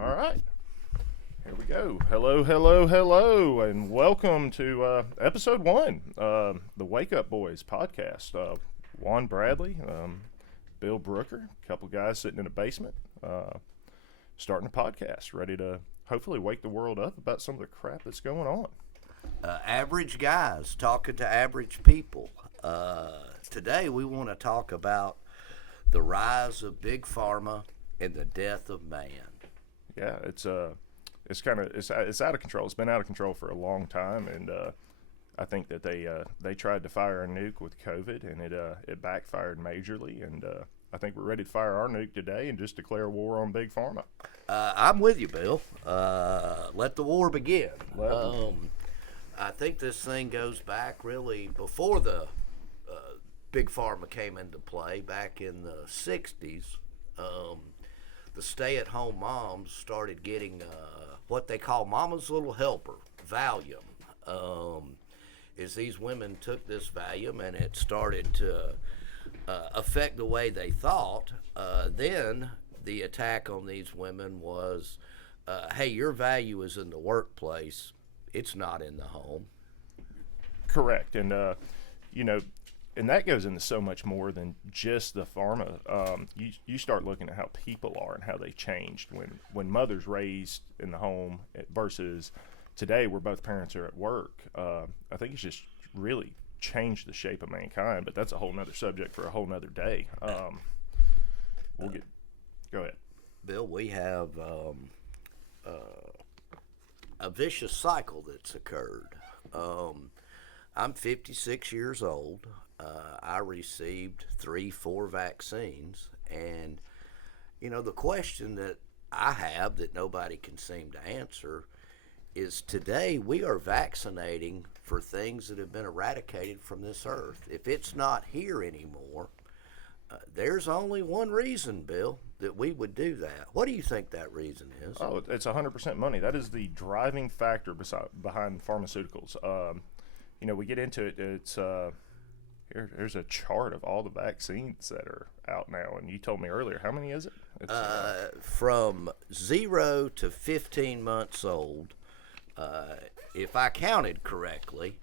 All right. Here we go. Hello, hello, hello, and welcome to episode one, the Wakeup Boys podcast. Juan Bradley, Bill Brooker, a couple guys sitting in a basement, starting a podcast, ready to hopefully wake the world up about some of the crap that's going on. Average guys talking to average people. Today we want to talk about the rise of big pharma and the death of man. Yeah, it's out of control. It's been out of control for a long time, and I think that they tried to fire a nuke with COVID, and it backfired majorly. And I think we're ready to fire our nuke today and just declare war on big pharma. I'm with you, Bill. Let the war begin. I think this thing goes back really before the big pharma came into play back in the 60s. The stay-at-home moms started getting what they call Mama's Little Helper, Valium. Is these women took this Valium and it started to affect the way they thought. Then the attack on these women was, hey, your value is in the workplace. It's not in the home. Correct, and and that goes into so much more than just the pharma. You start looking at how people are and how they changed when mothers raised in the home versus today, where both parents are at work. I think it's just really changed the shape of mankind. But that's a whole nother subject for a whole nother day. Go ahead, Bill. We have a vicious cycle that's occurred. I'm 56 years old. I received 3-4 vaccines, and the question that I have that nobody can seem to answer is today we are vaccinating for things that have been eradicated from this earth. If it's not here anymore, there's only one reason, Bill, that we would do that. What do you think that reason is? Oh, it's 100% money. That is the driving factor behind pharmaceuticals. We get into it. It's here's a chart of all the vaccines that are out now, and you told me earlier, how many is it? It's, from 0 to 15 months old, if I counted correctly,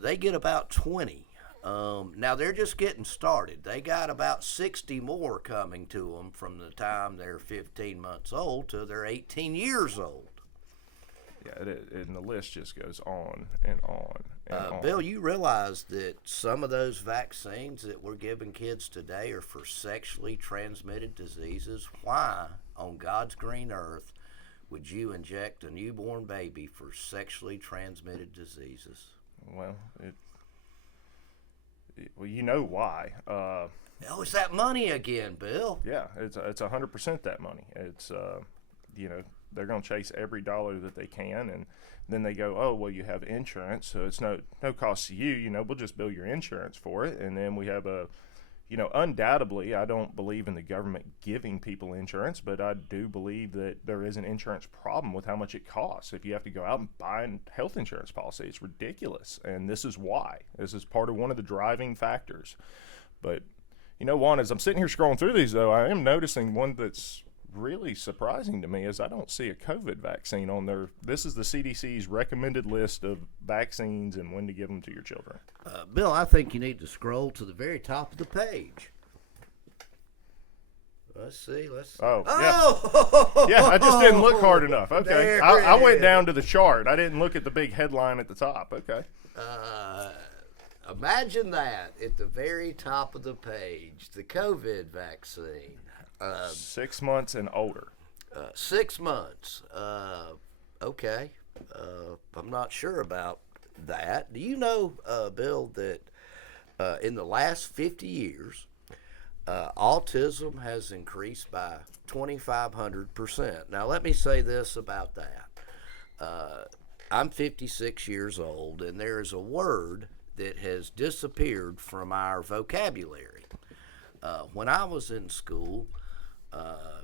they get about 20. Now they're just getting started. They got about 60 more coming to them from the time they're 15 months old to they're 18 years old. Yeah, and the list just goes on and on and on. Bill, you realize that some of those vaccines that we're giving kids today are for sexually transmitted diseases. Why, on God's green earth, would you inject a newborn baby for sexually transmitted diseases? Well, you know why. It's that money again, Bill. Yeah, it's 100% that money. It's they're going to chase every dollar that they can, and then they go, oh, well, you have insurance, so it's no cost to you. We'll just bill your insurance for it, and then we have undoubtedly, I don't believe in the government giving people insurance, but I do believe that there is an insurance problem with how much it costs. If you have to go out and buy a health insurance policy, it's ridiculous, and this is why. This is part of one of the driving factors. But, Juan, as I'm sitting here scrolling through these, though, I am noticing one that's really surprising to me is I don't see a COVID vaccine on there. This is the CDC's recommended list of vaccines and when to give them to your children. Bill, I think you need to scroll to the very top of the page. Let's see. Oh, yeah. Yeah, I just didn't look hard enough. Okay. I went down to the chart. I didn't look at the big headline at the top. Okay. Imagine that at the very top of the page, the COVID vaccine. 6 months and older. 6 months. Okay. I'm not sure about that. Do you know, Bill, that in the last 50 years, autism has increased by 2,500%. Now, let me say this about that. I'm 56 years old, and there is a word that has disappeared from our vocabulary. When I was in school,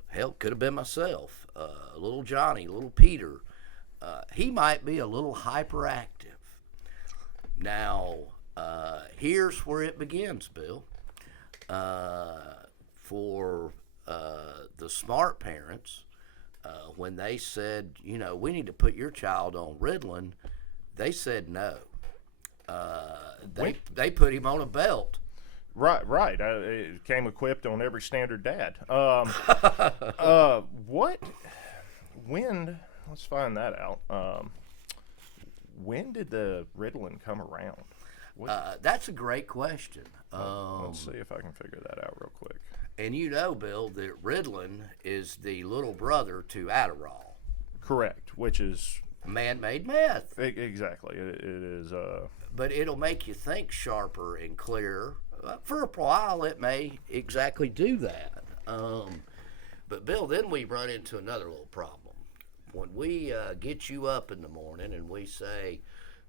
hell, could have been myself, little Johnny, little Peter. He might be a little hyperactive. Now, here's where it begins, Bill. For the smart parents, when they said, we need to put your child on Ritalin, they said no. They put him on a belt. Right. It came equipped on every standard dad. Let's find that out. When did the Ritalin come around? That's a great question. Let's see if I can figure that out real quick. And Bill, that Ritalin is the little brother to Adderall. Correct, which is man-made meth. Exactly. It is. But it'll make you think sharper and clearer. For a while, it may exactly do that. But Bill, then we run into another little problem. When we get you up in the morning and we say,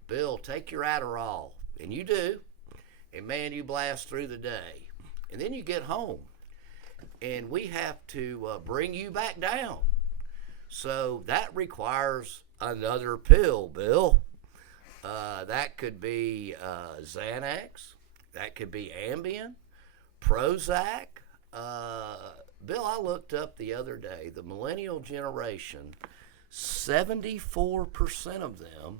Bill, take your Adderall, and you do, and man, you blast through the day. And then you get home, and we have to bring you back down. So that requires another pill, Bill. That could be Xanax. That could be Ambien, Prozac. Bill, I looked up the other day, the millennial generation, 74% of them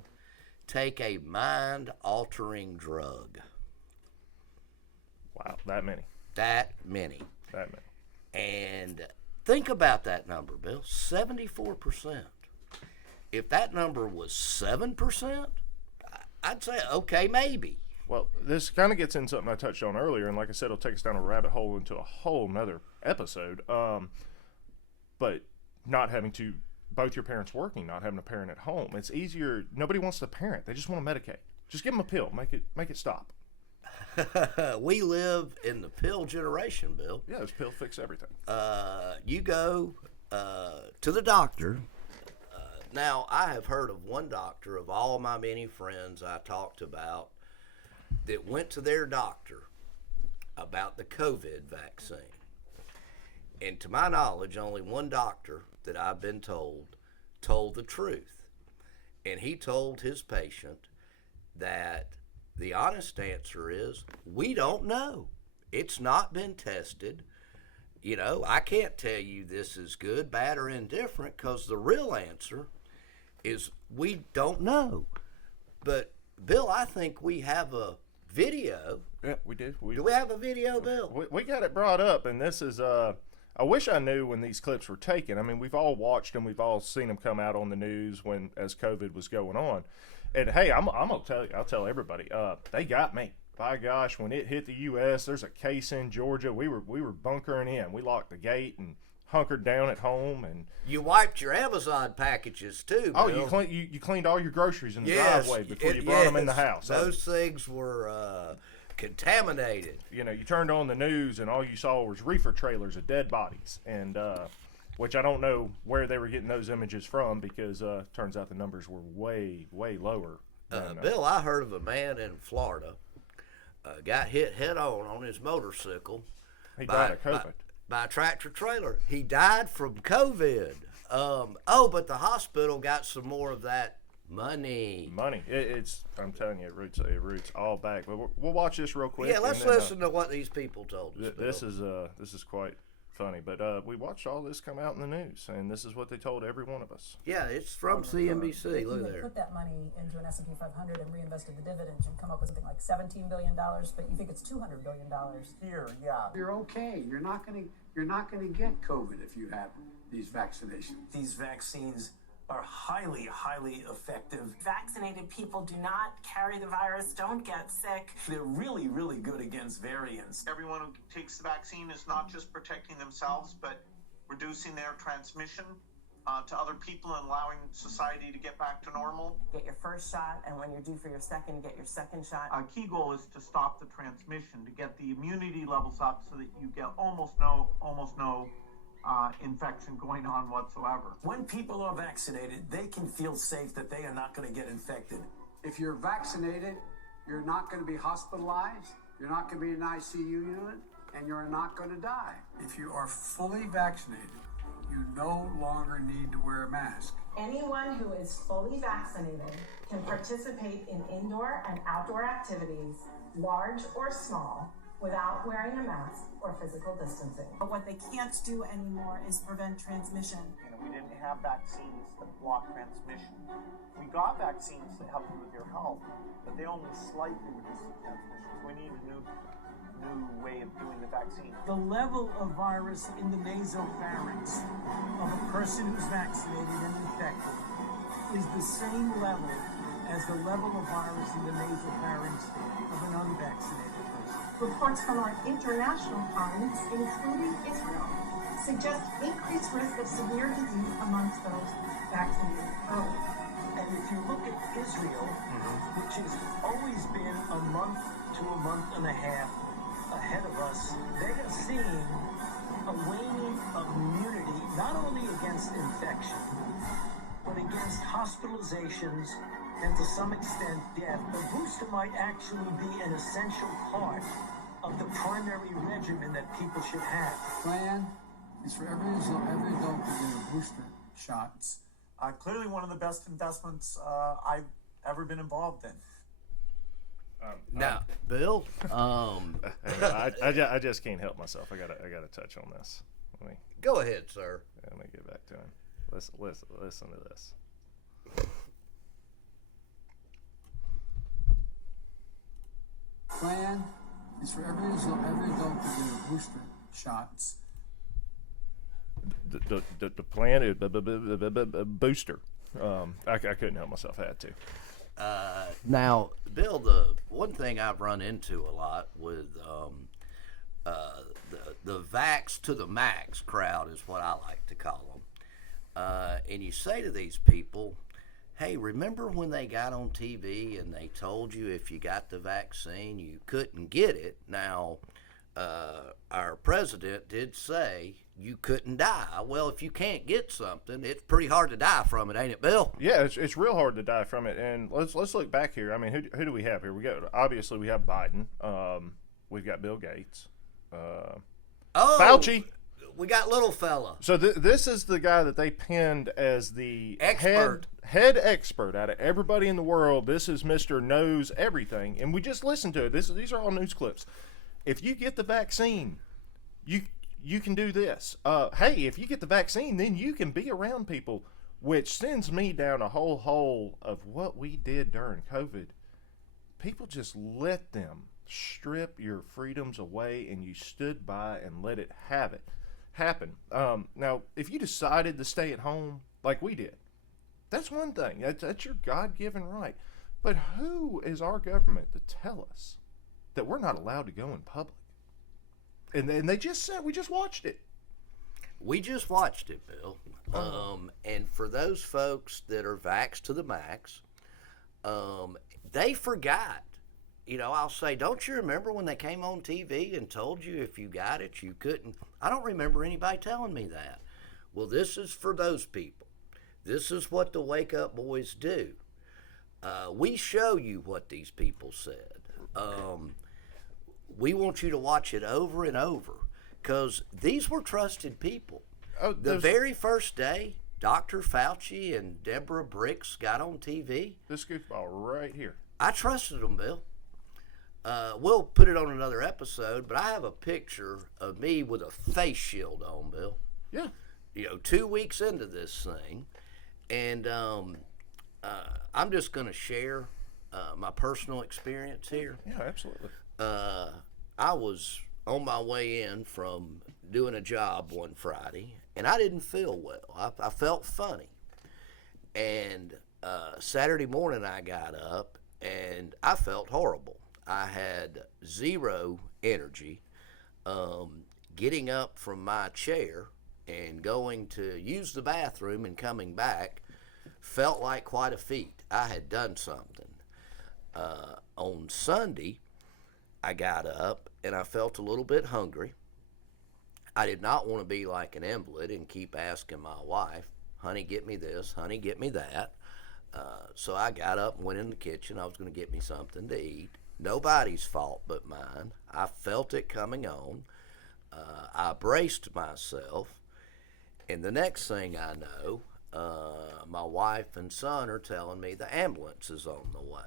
take a mind-altering drug. Wow, that many. That many. That many. And think about that number, Bill, 74%. If that number was 7%, I'd say, okay, maybe. Well, this kind of gets into something I touched on earlier, and like I said, it'll take us down a rabbit hole into a whole nother episode. But not having both your parents working, not having a parent at home, it's easier. Nobody wants to parent; they just want to medicate. Just give them a pill, make it stop. We live in the pill generation, Bill. Yeah, this pill fix everything. You go to the doctor. Now, I have heard of one doctor of all my many friends I talked about that went to their doctor about the COVID vaccine. And to my knowledge, only one doctor that I've been told the truth. And he told his patient that the honest answer is, we don't know. It's not been tested. I can't tell you this is good, bad, or indifferent, because the real answer is we don't know. But, Bill, I think we have a video. Yeah, we do. Do we have a video, Bill? We got it brought up, and this is, I wish I knew when these clips were taken. I mean, we've all watched them. We've all seen them come out on the news as COVID was going on. And, hey, I'm going to tell you, I'll tell everybody, they got me. By gosh, when it hit the U.S., there's a case in Georgia. We were bunkering in. We locked the gate and hunkered down at home. And you wiped your Amazon packages, too, Bill. Oh, you cleaned all your groceries in the driveway before you brought them in the house. Those things were contaminated. You turned on the news and all you saw was reefer trailers of dead bodies, and which I don't know where they were getting those images from, because turns out the numbers were way lower. Bill, I heard of a man in Florida got hit head on his motorcycle. He died of COVID. By a tractor trailer. He died from COVID. But the hospital got some more of that money. It's I'm telling you, it roots all back. But we'll watch this real quick. Yeah, let's listen to what these people told us. This is quite funny. But we watched all this come out in the news, and this is what they told every one of us. Yeah, it's from CNBC. Look there. Put that money into an S&P 500 and reinvested the dividends, and come up with something like $17 billion, but you think it's $200 billion. Here, yeah. You're okay. You're not gonna get COVID if you have these vaccinations. These vaccines are highly effective. Vaccinated people do not carry the virus, don't get sick. They're really good against variants. Everyone who takes the vaccine is not just protecting themselves, but reducing their transmission to other people and allowing society to get back to normal. Get your first shot, and when you're due for your second, get your second shot. A key goal is to stop the transmission, to get the immunity levels up so that you get almost no infection going on whatsoever. When people are vaccinated, they can feel safe that they are not going to get infected. If you're vaccinated, you're not going to be hospitalized, you're not going to be in an ICU unit, and you're not going to die. If you are fully vaccinated, you no longer need to wear a mask. Anyone who is fully vaccinated can participate in indoor and outdoor activities, large or small, without wearing a mask or physical distancing. But what they can't do anymore is prevent transmission. We didn't have vaccines that block transmission. We got vaccines that help you with your health, but they only slightly reduce the transmission. So we need a new way of doing the vaccine. The level of virus in the nasopharynx of a person who's vaccinated and infected is the same level as the level of virus in the nasopharynx of an unvaccinated person. Reports from our international colleagues, including Israel, suggest increased risk of severe disease amongst those vaccinated early. And if you look at Israel, which has always been a month to a month and a half ahead of us, they are seeing a waning of immunity, not only against infection, but against hospitalizations and to some extent death. The booster might actually be an essential part of the primary regimen that people should have. Plan is for every adult to get a booster shots. Clearly one of the best investments I've ever been involved in. Now, Bill, I just can't help myself. I gotta touch on this. Go ahead, sir. Let me get back to him. Listen to this. Plan is for every adult to get a booster shots. The plan is booster. I couldn't help myself. I had to. Now, Bill, the one thing I've run into a lot with the vax to the max crowd is what I like to call them. And you say to these people, hey, remember when they got on TV and they told you if you got the vaccine, you couldn't get it? Now, our president did say you couldn't die. Well, if you can't get something, it's pretty hard to die from it, ain't it, Bill? Yeah, it's real hard to die from it. And let's look back here. I mean, who do we have here? Obviously we have Biden. We've got Bill Gates. Fauci. We got little fella. So this is the guy that they pinned as the expert. Head expert out of everybody in the world. This is Mr. Knows Everything. And we just listened to it. These are all news clips. If you get the vaccine, you can do this. Hey, if you get the vaccine, then you can be around people, which sends me down a whole hole of what we did during COVID. People just let them strip your freedoms away, and you stood by and let it happen. Now, if you decided to stay at home like we did, that's one thing. That's your God-given right. But who is our government to tell us that we're not allowed to go in public? And they just said, we just watched it. We just watched it, Bill. And for those folks that are vaxxed to the max, they forgot. You know, I'll say, don't you remember when they came on TV and told you if you got it, you couldn't? I don't remember anybody telling me that. Well, this is for those people. This is what the Wake Up Boys do. We show you what these people said. We want you to watch it over and over because these were trusted people. The very first day, Dr. Fauci and Deborah Bricks got on TV. This goofball right here. I trusted them, Bill. We'll put it on another episode, but I have a picture of me with a face shield on, Bill. Yeah. 2 weeks into this thing, and I'm just going to share my personal experience here. Yeah, absolutely. I was on my way in from doing a job one Friday, and I didn't feel well. I felt funny. And Saturday morning I got up, and I felt horrible. I had zero energy. Getting up from my chair and going to use the bathroom and coming back felt like quite a feat. I had done something. On Sunday, I got up and I felt a little bit hungry. I did not want to be like an invalid and keep asking my wife, honey, get me this, honey, get me that. So I got up and went in the kitchen. I was going to get me something to eat. Nobody's fault but mine. I felt it coming on. I braced myself. And the next thing I know, my wife and son are telling me the ambulance is on the way.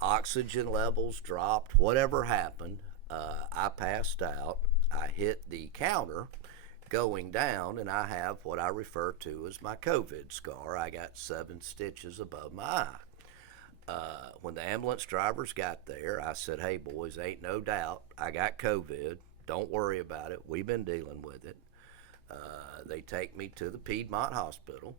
Oxygen levels dropped. Whatever happened, I passed out. I hit the counter, going down, and I have what I refer to as my COVID scar. I got 7 stitches above my eye. When the ambulance drivers got there, I said, hey, boys, ain't no doubt I got COVID. Don't worry about it. We've been dealing with it. They take me to the Piedmont Hospital.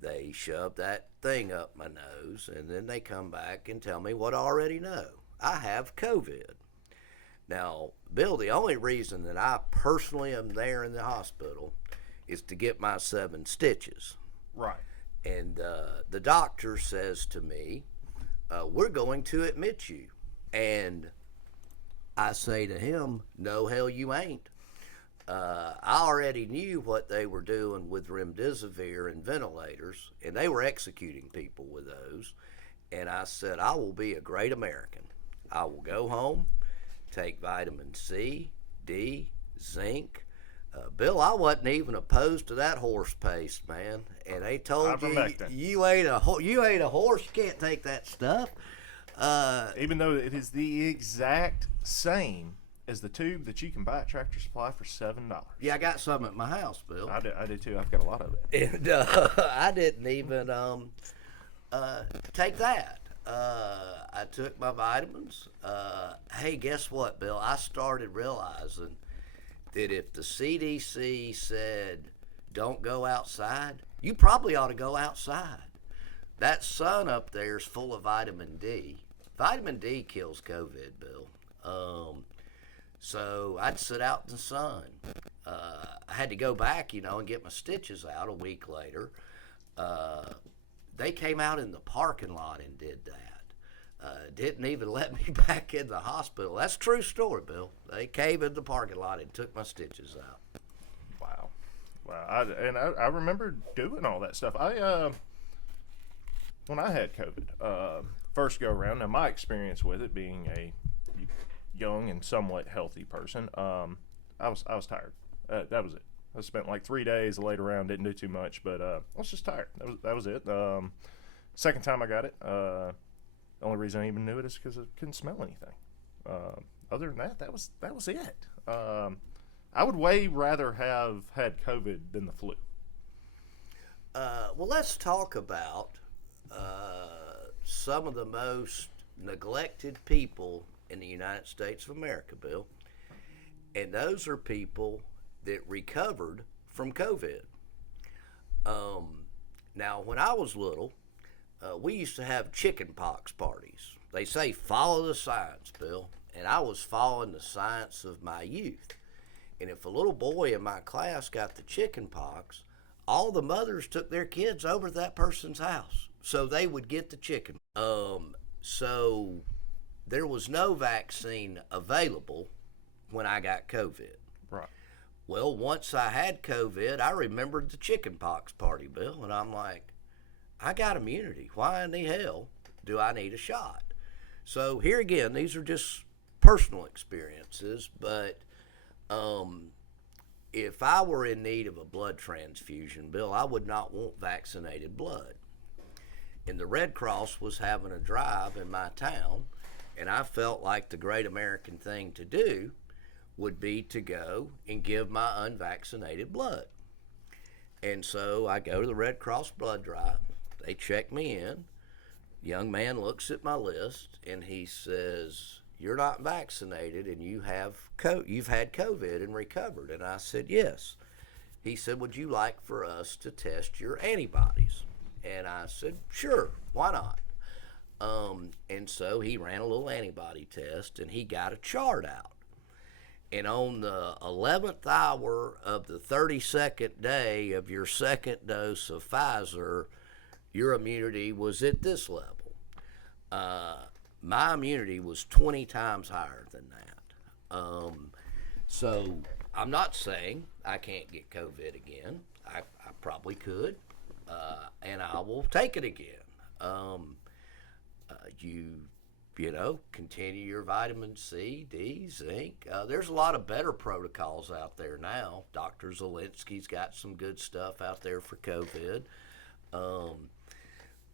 They shove that thing up my nose, and then they come back and tell me what I already know. I have COVID. Now, Bill, the only reason that I personally am there in the hospital is to get my 7 stitches. Right. And the doctor says to me, we're going to admit you. And I say to him, no, hell, you ain't. I already knew what they were doing with remdesivir and ventilators, and they were executing people with those. And I said, I will be a great American. I will go home, take vitamin C, D, zinc. Bill, I wasn't even opposed to that horse paste, man. And they told you ain't a horse, you can't take that stuff. Even though it is the exact same as the tube that you can buy at Tractor Supply for $7. Yeah, I got some at my house, Bill. I do too. I've got a lot of it. And I didn't even take that. I took my vitamins. Hey, guess what, Bill? I started realizing that if the CDC said don't go outside, you probably ought to go outside. That sun up there is full of vitamin D. Vitamin D kills COVID, Bill. So I'd sit out in the sun. I had to go back, and get my stitches out a week later. They came out in the parking lot and did that. Didn't even let me back in the hospital. That's a true story, Bill. They came in the parking lot and took my stitches out. Wow. I remember doing all that stuff. When I had COVID, first go around, now my experience with it being a young and somewhat healthy person, I was tired. That was it. I spent like 3 days, laid around, didn't do too much, but I was just tired. That was it. Second time I got it, the only reason I even knew it is because I couldn't smell anything. Other than that, that was it. I would way rather have had COVID than the flu. Well, let's talk about some of the most neglected people in the United States of America, Bill. And those are people that recovered from COVID. Now, when I was little, we used to have chicken pox parties. They say follow the science, Bill. And I was following the science of my youth. And if a little boy in my class got the chicken pox, all the mothers took their kids over to that person's house so they would get the chicken. So there was no vaccine available when I got COVID. Right. Well, once I had COVID, I remembered the chicken pox party, Bill, and I'm like, I got immunity. Why in the hell do I need a shot? So here again, these are just personal experiences, but if I were in need of a blood transfusion, Bill, I would not want vaccinated blood. And the Red Cross was having a drive in my town, and I felt like the great American thing to do would be to go and give my unvaccinated blood. And so I go to the Red Cross blood drive. They check me in. Young man looks at my list, and he says, you're not vaccinated, and you've had COVID and recovered. And I said, yes. He said, would you like for us to test your antibodies? And I said, sure, why not? And so he ran a little antibody test, and he got a chart out. And on the 11th hour of the 32nd day of your second dose of Pfizer, your immunity was at this level. My immunity was 20 times higher than that. So I'm not saying I can't get COVID again. I probably could, and I will take it again. Continue your vitamin C, D, zinc. There's a lot of better protocols out there now. Dr. Zelensky's got some good stuff out there for COVID.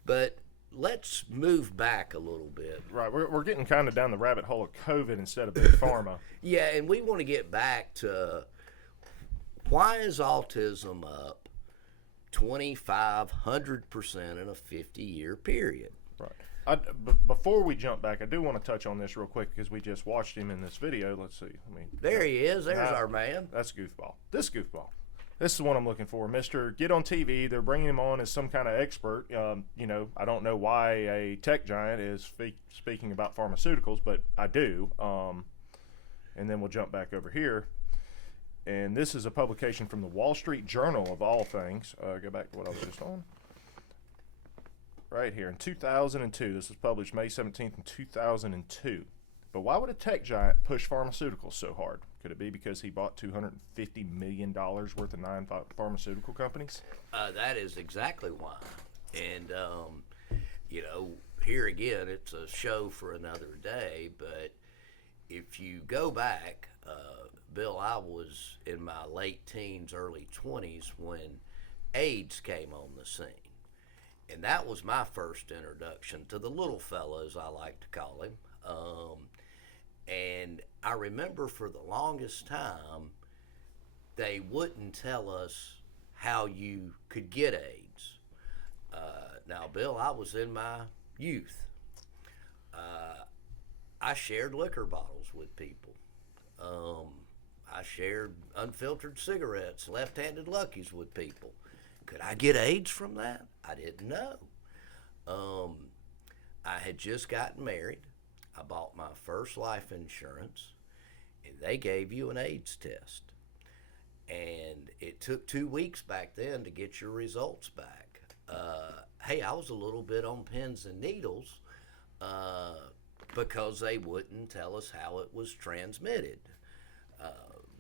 But let's move back a little bit. Right, we're getting kind of down the rabbit hole of COVID instead of big pharma. Yeah, and we want to get back to Why is autism up 2,500% in a 50-year period? Right. Before we jump back, I do want to touch on this real quick because we just watched him in this video. Let's see. There he is. There's our man. That's goofball. This goofball. This is what I'm looking for. Mr. Get on TV. They're bringing him on as some kind of expert. I don't know why a tech giant is speaking about pharmaceuticals, but I do. And then we'll jump back over here. And this is a publication from the Wall Street Journal, of all things. Go back to what I was just on. Right here in 2002. This was published May 17th in 2002. But why would a tech giant push pharmaceuticals so hard? Could it be because he bought $250 million worth of 9 pharmaceutical companies? That is exactly why. And, here again, it's a show for another day. But if you go back, Bill, I was in my late teens, early 20s when AIDS came on the scene. And that was my first introduction to the little fella, as I like to call him. And I remember for the longest time, they wouldn't tell us how you could get AIDS. Now, Bill, I was in my youth. I shared liquor bottles with people. I shared unfiltered cigarettes, left-handed Luckies with people. Could I get AIDS from that? I didn't know. I had just gotten married. I bought my first life insurance, and they gave you an AIDS test. And it took 2 weeks back then to get your results back. Hey, I was a little bit on pins and needles because they wouldn't tell us how it was transmitted.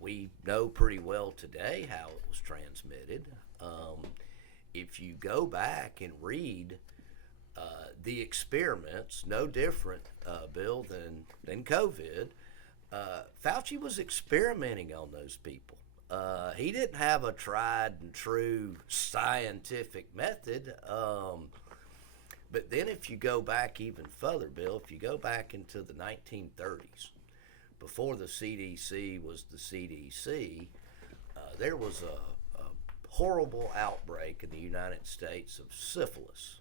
We know pretty well today how it was transmitted. If you go back and read the experiments, no different, Bill, than COVID, Fauci was experimenting on those people. He didn't have a tried and true scientific method. But then if you go back even further, Bill, if you go back into the 1930s, before the CDC was the CDC, there was a horrible outbreak in the United States of syphilis.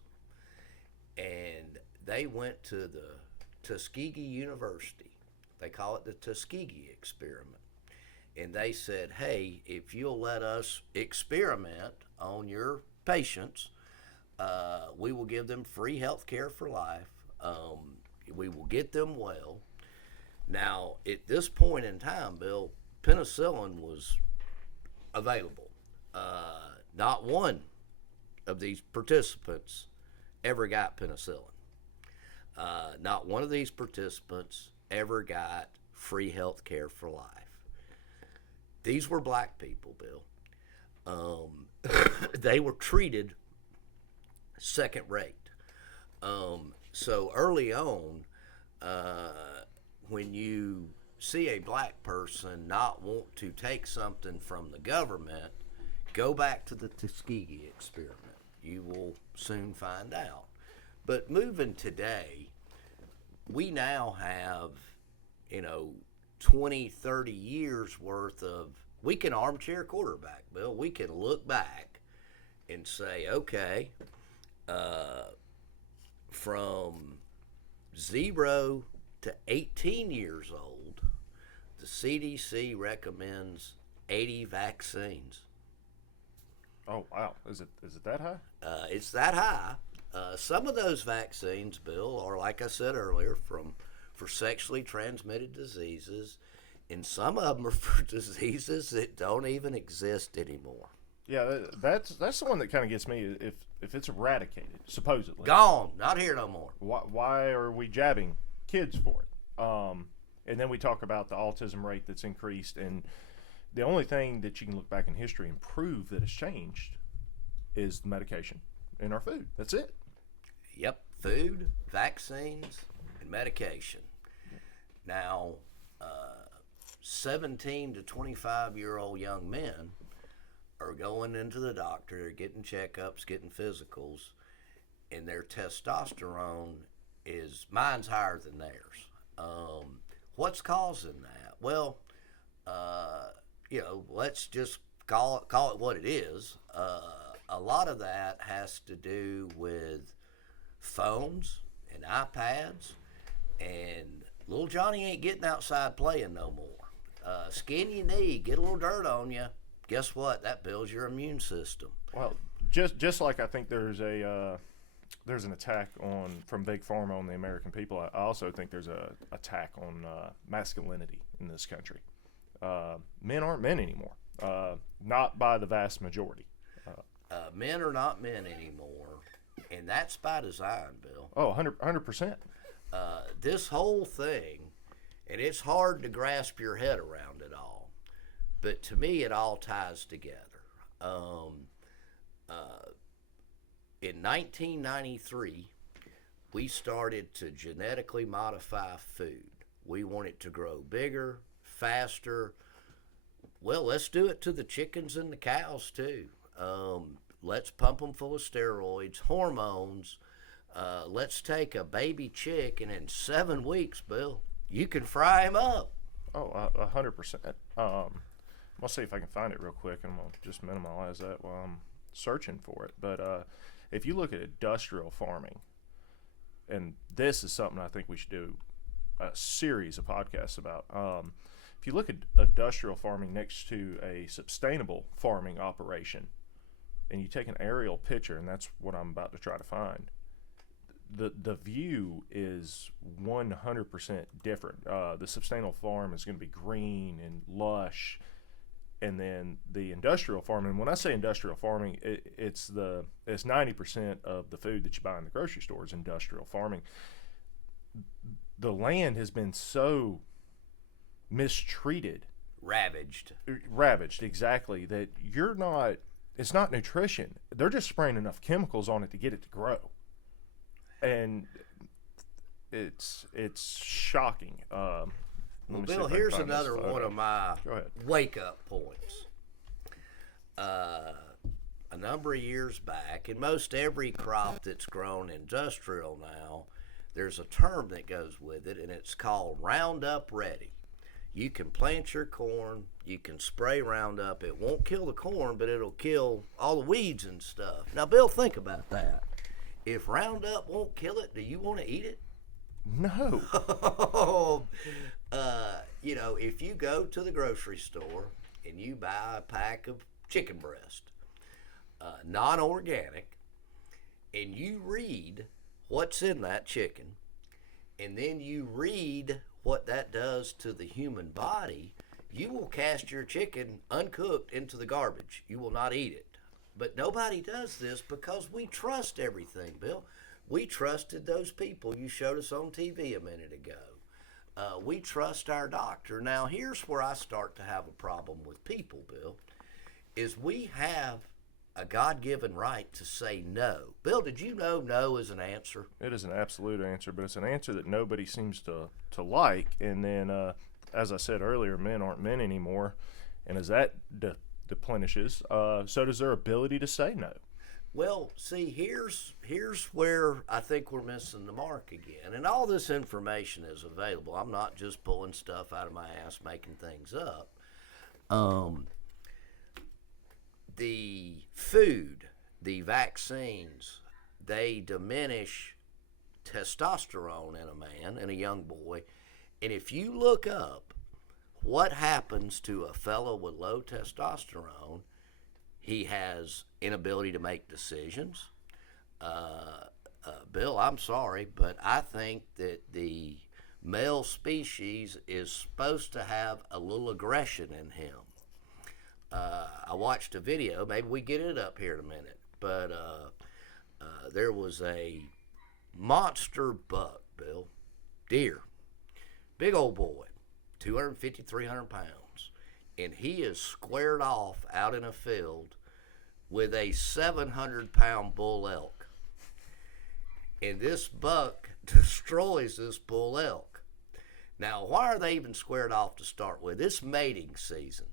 And they went to the Tuskegee University. They call it the Tuskegee experiment. And they said, hey, if you'll let us experiment on your patients, we will give them free health care for life. We will get them well. Now, at this point in time, Bill, penicillin was available. Not one of these participants ever got penicillin. Not one of these participants ever got free health care for life. These were black people, Bill. They were treated second rate. So early on, when you see a black person not want to take something from the government, go back to the Tuskegee experiment. You will soon find out. But moving today, we now have, 20, 30 years worth of, we can armchair quarterback, Bill. We can look back and say, okay, from 0 to 18 years old, the CDC recommends 80 vaccines. Oh, wow. Is it that high? It's that high. Some of those vaccines, Bill, are, like I said earlier, for sexually transmitted diseases, and some of them are for diseases that don't even exist anymore. Yeah, that's the one that kind of gets me. If it's eradicated, supposedly gone, not here no more. Why are we jabbing kids for it? And then we talk about the autism rate that's increased, and the only thing that you can look back in history and prove that has changed is the medication in our food. That's it. Yep, food, vaccines, and medication. Now, 17 to 25-year-old young men are going into the doctor, getting checkups, getting physicals, and their testosterone mine's higher than theirs. What's causing that? Well, let's just call it what it is. A lot of that has to do with phones and iPads, and little Johnny ain't getting outside playing no more. Skin your knee, get a little dirt on you. Guess what? That builds your immune system. Well, just like I think there's an attack from Big Pharma on the American people, I also think there's a attack on masculinity in this country. Men aren't men anymore, not by the vast majority. Men are not men anymore, and that's by design, Bill. Oh, 100%. This whole thing, and it's hard to grasp your head around it all, but to me it all ties together. In 1993, we started to genetically modify food. We want it to grow bigger, faster. Well, let's do it to the chickens and the cows too. Let's pump them full of steroids, hormones. Let's take a baby chick, and in 7 weeks, Bill, you can fry him up. Oh, 100%. I'll see if I can find it real quick, and I'll just minimize that while I'm searching for it. But if you look at industrial farming, and this is something I think we should do a series of podcasts about. If you look at industrial farming next to a sustainable farming operation, and you take an aerial picture, and that's what I'm about to try to find, the view is 100% different. The sustainable farm is going to be green and lush, and then the industrial farming. When I say industrial farming, it's 90% of the food that you buy in the grocery store is industrial farming. The land has been so mistreated, Ravaged, exactly, that it's not nutrition. They're just spraying enough chemicals on it to get it to grow, and it's shocking. Well, Bill, here's another one of my wake-up points. A number of years back, in most every crop that's grown industrial now, there's a term that goes with it, and it's called Roundup Ready. You can plant your corn, you can spray Roundup. It won't kill the corn, but it'll kill all the weeds and stuff. Now, Bill, think about that. If Roundup won't kill it, do you want to eat it? No. If you go to the grocery store and you buy a pack of chicken breast, non-organic, and you read what's in that chicken, and then you read what that does to the human body, you will cast your chicken uncooked into the garbage. You will not eat it. But nobody does this because we trust everything, Bill. We trusted those people you showed us on TV a minute ago. We trust our doctor. Now, here's where I start to have a problem with people, Bill, is we have a God-given right to say no. Bill, did you know no is an answer? It is an absolute answer, but it's an answer that nobody seems to like. And then, as I said earlier, men aren't men anymore. And as that deplenishes, so does their ability to say no. Well, see, here's where I think we're missing the mark again. And all this information is available. I'm not just pulling stuff out of my ass, making things up. The food, the vaccines, they diminish testosterone in a man, in a young boy. And if you look up what happens to a fellow with low testosterone, he has inability to make decisions. Bill, I'm sorry, but I think that the male species is supposed to have a little aggression in him. I watched a video, maybe we get it up here in a minute, but there was a monster buck, Bill, deer, big old boy, 250, 300 pounds, and he is squared off out in a field with a 700-pound bull elk. And this buck destroys this bull elk. Now, why are they even squared off to start with? It's mating season.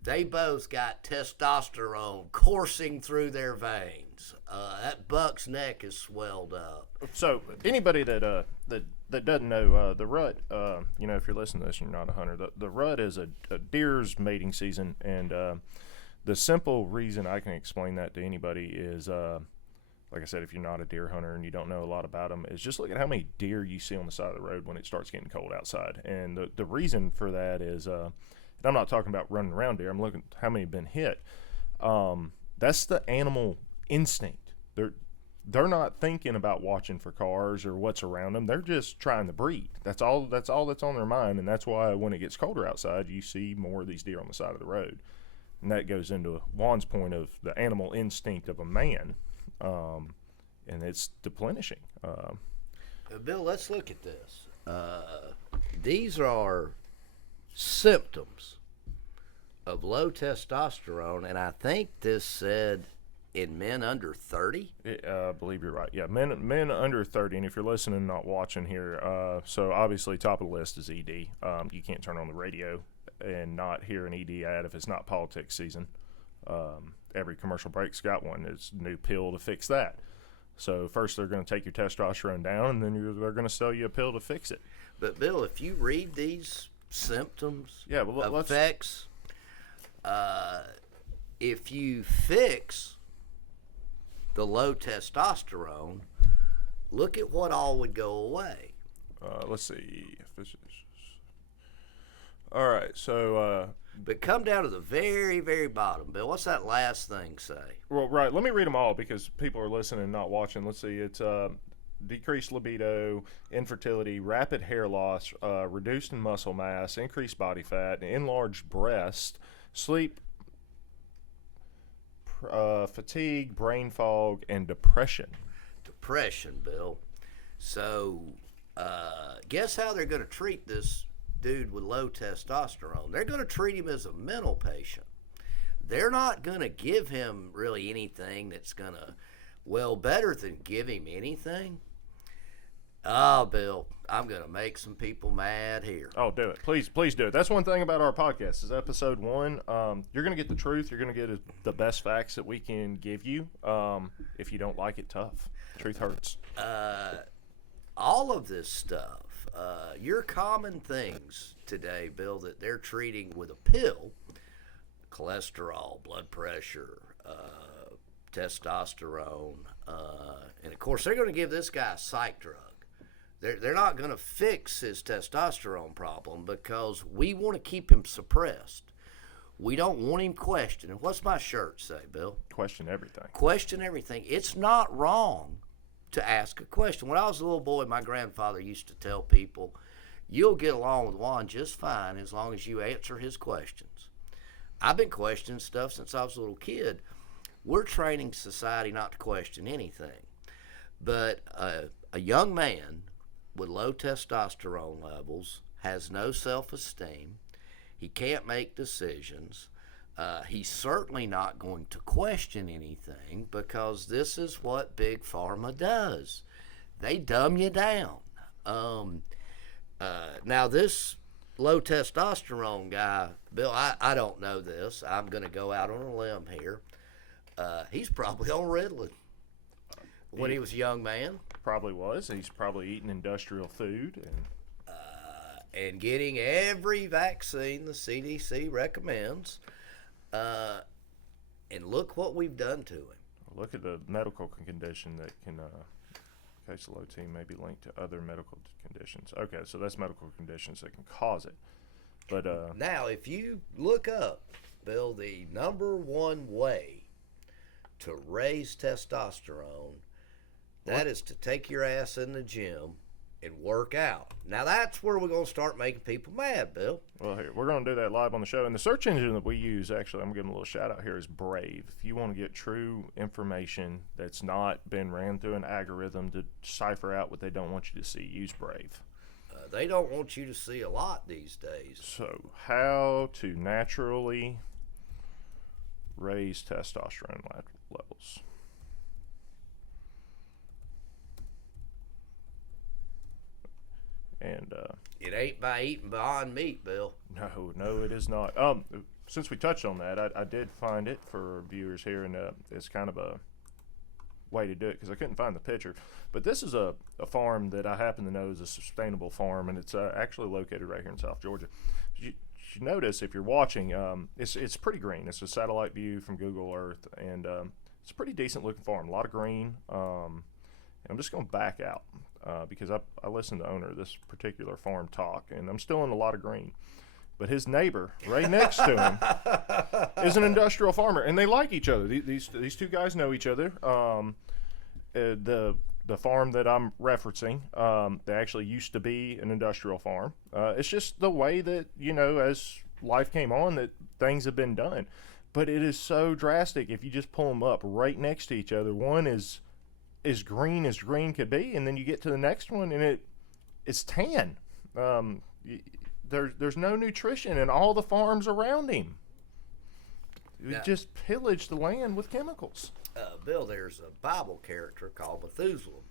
They both got testosterone coursing through their veins. That buck's neck is swelled up. So anybody that doesn't know, the rut, if you're listening to this and you're not a hunter, the rut is a deer's mating season, and the simple reason I can explain that to anybody is, like I said, if you're not a deer hunter and you don't know a lot about them, is just look at how many deer you see on the side of the road when it starts getting cold outside. And the reason for that is, and I'm not talking about running around deer, I'm looking at how many have been hit. That's the animal instinct. They're not thinking about watching for cars or what's around them. They're just trying to breed. That's all that's on their mind. And that's why when it gets colder outside, you see more of these deer on the side of the road. And that goes into Juan's point of the animal instinct of a man. And it's deplenishing. Bill, let's look at this. These are symptoms of low testosterone, and I think this said in men under 30. I believe you're right. Yeah, men under 30. And if you're listening, not watching here, so obviously top of the list is ED. You can't turn on the radio and not hear an ED ad if it's not politics season. Every commercial break's got one. It's a new pill to fix that. So first they're going to take your testosterone down, and then they're going to sell you a pill to fix it. But Bill, if you read these symptoms, well, effects, if you fix the low testosterone, look at what all would go away. Let's see. All right, so... But come down to the very, very bottom, Bill. What's that last thing say? Well, right. Let me read them all because people are listening and not watching. Let's see. It's decreased libido, infertility, rapid hair loss, reduced in muscle mass, increased body fat, enlarged breast, sleep, fatigue, brain fog, and depression. Depression, Bill. So, guess how they're going to treat this dude with low testosterone? They're going to treat him as a mental patient. They're not going to give him really anything that's going to, well, better than give him anything. Oh, Bill, I'm going to make some people mad here. Oh, do it. Please do it. That's one thing about our podcast is episode 1. You're going to get the truth. You're going to get the best facts that we can give you. If you don't like it, tough. Truth hurts. All of this stuff, your common things today, Bill, that they're treating with a pill, cholesterol, blood pressure, testosterone, and of course they're going to give this guy a psych drug. They're not going to fix his testosterone problem because we want to keep him suppressed. We don't want him questioning. What's my shirt say, Bill? Question everything. Question everything. It's not wrong to ask a question. When I was a little boy, my grandfather used to tell people, you'll get along with Juan just fine as long as you answer his questions. I've been questioning stuff since I was a little kid. We're training society not to question anything. But a young man with low testosterone levels has no self-esteem. He can't make decisions. He's certainly not going to question anything because this is what Big Pharma does. They dumb you down. Now, this low testosterone guy, Bill, I don't know this. I'm going to go out on a limb here. He's probably on Ritalin when he was a young man. Probably was. He's probably eating industrial food and getting every vaccine the CDC recommends. And look what we've done to him. Look at the medical condition that can, case low T may be linked to other medical conditions. Okay, so that's medical conditions that can cause it. But now, if you look up, Bill, the number one way to raise testosterone, that is to take your ass in the gym and work out. Now that's where we're going to start making people mad, Bill. Well, here, we're going to do that live on the show. And the search engine that we use, actually, I'm giving a little shout out here, is Brave. If you want to get true information that's not been ran through an algorithm to cipher out what they don't want you to see, use Brave. They don't want you to see a lot these days. So how to naturally raise testosterone levels. And it ain't by eating Beyond Meat, Bill. No, it is not. Since we touched on that, I did find it for viewers here, and it's kind of a way to do it because I couldn't find the picture. But this is a farm that I happen to know is a sustainable farm, and it's actually located right here in South Georgia. should notice if you're watching, it's pretty green. It's a satellite view from Google Earth, and it's a pretty decent looking farm. A lot of green. And I'm just going to back out because I listened to the owner of this particular farm talk, and I'm still in a lot of green. But his neighbor right next to him is an industrial farmer, and they like each other. These two guys know each other. The farm that I'm referencing, they actually used to be an industrial farm. It's just the way that, as life came on, that things have been done. But it is so drastic if you just pull them up right next to each other. One is as green could be, and then you get to the next one, and it's tan. There's no nutrition in all the farms around him. We just pillaged the land with chemicals. Bill, there's a Bible character called Methuselah.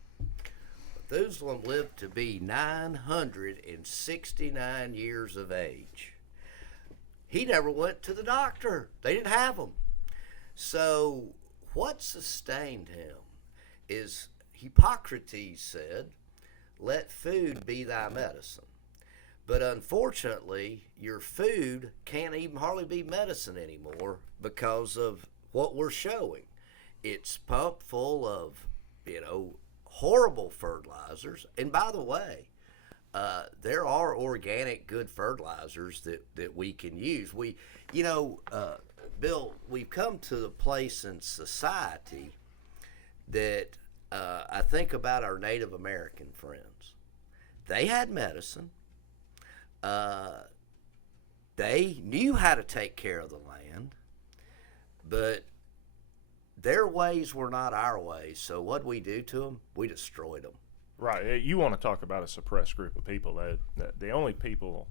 Methuselah lived to be 969 years of age. He never went to the doctor. They didn't have him. So what sustained him is Hippocrates said, "Let food be thy medicine." But unfortunately, your food can't even hardly be medicine anymore because of what we're showing. It's pumped full of, horrible fertilizers. And by the way, there are organic good fertilizers that we can use. Bill, we've come to the place in society that I think about our Native American friends. They had medicine. They knew how to take care of the land, but their ways were not our ways. So what we do to them? We destroyed them. Right. You want to talk about a suppressed group of people. That the only people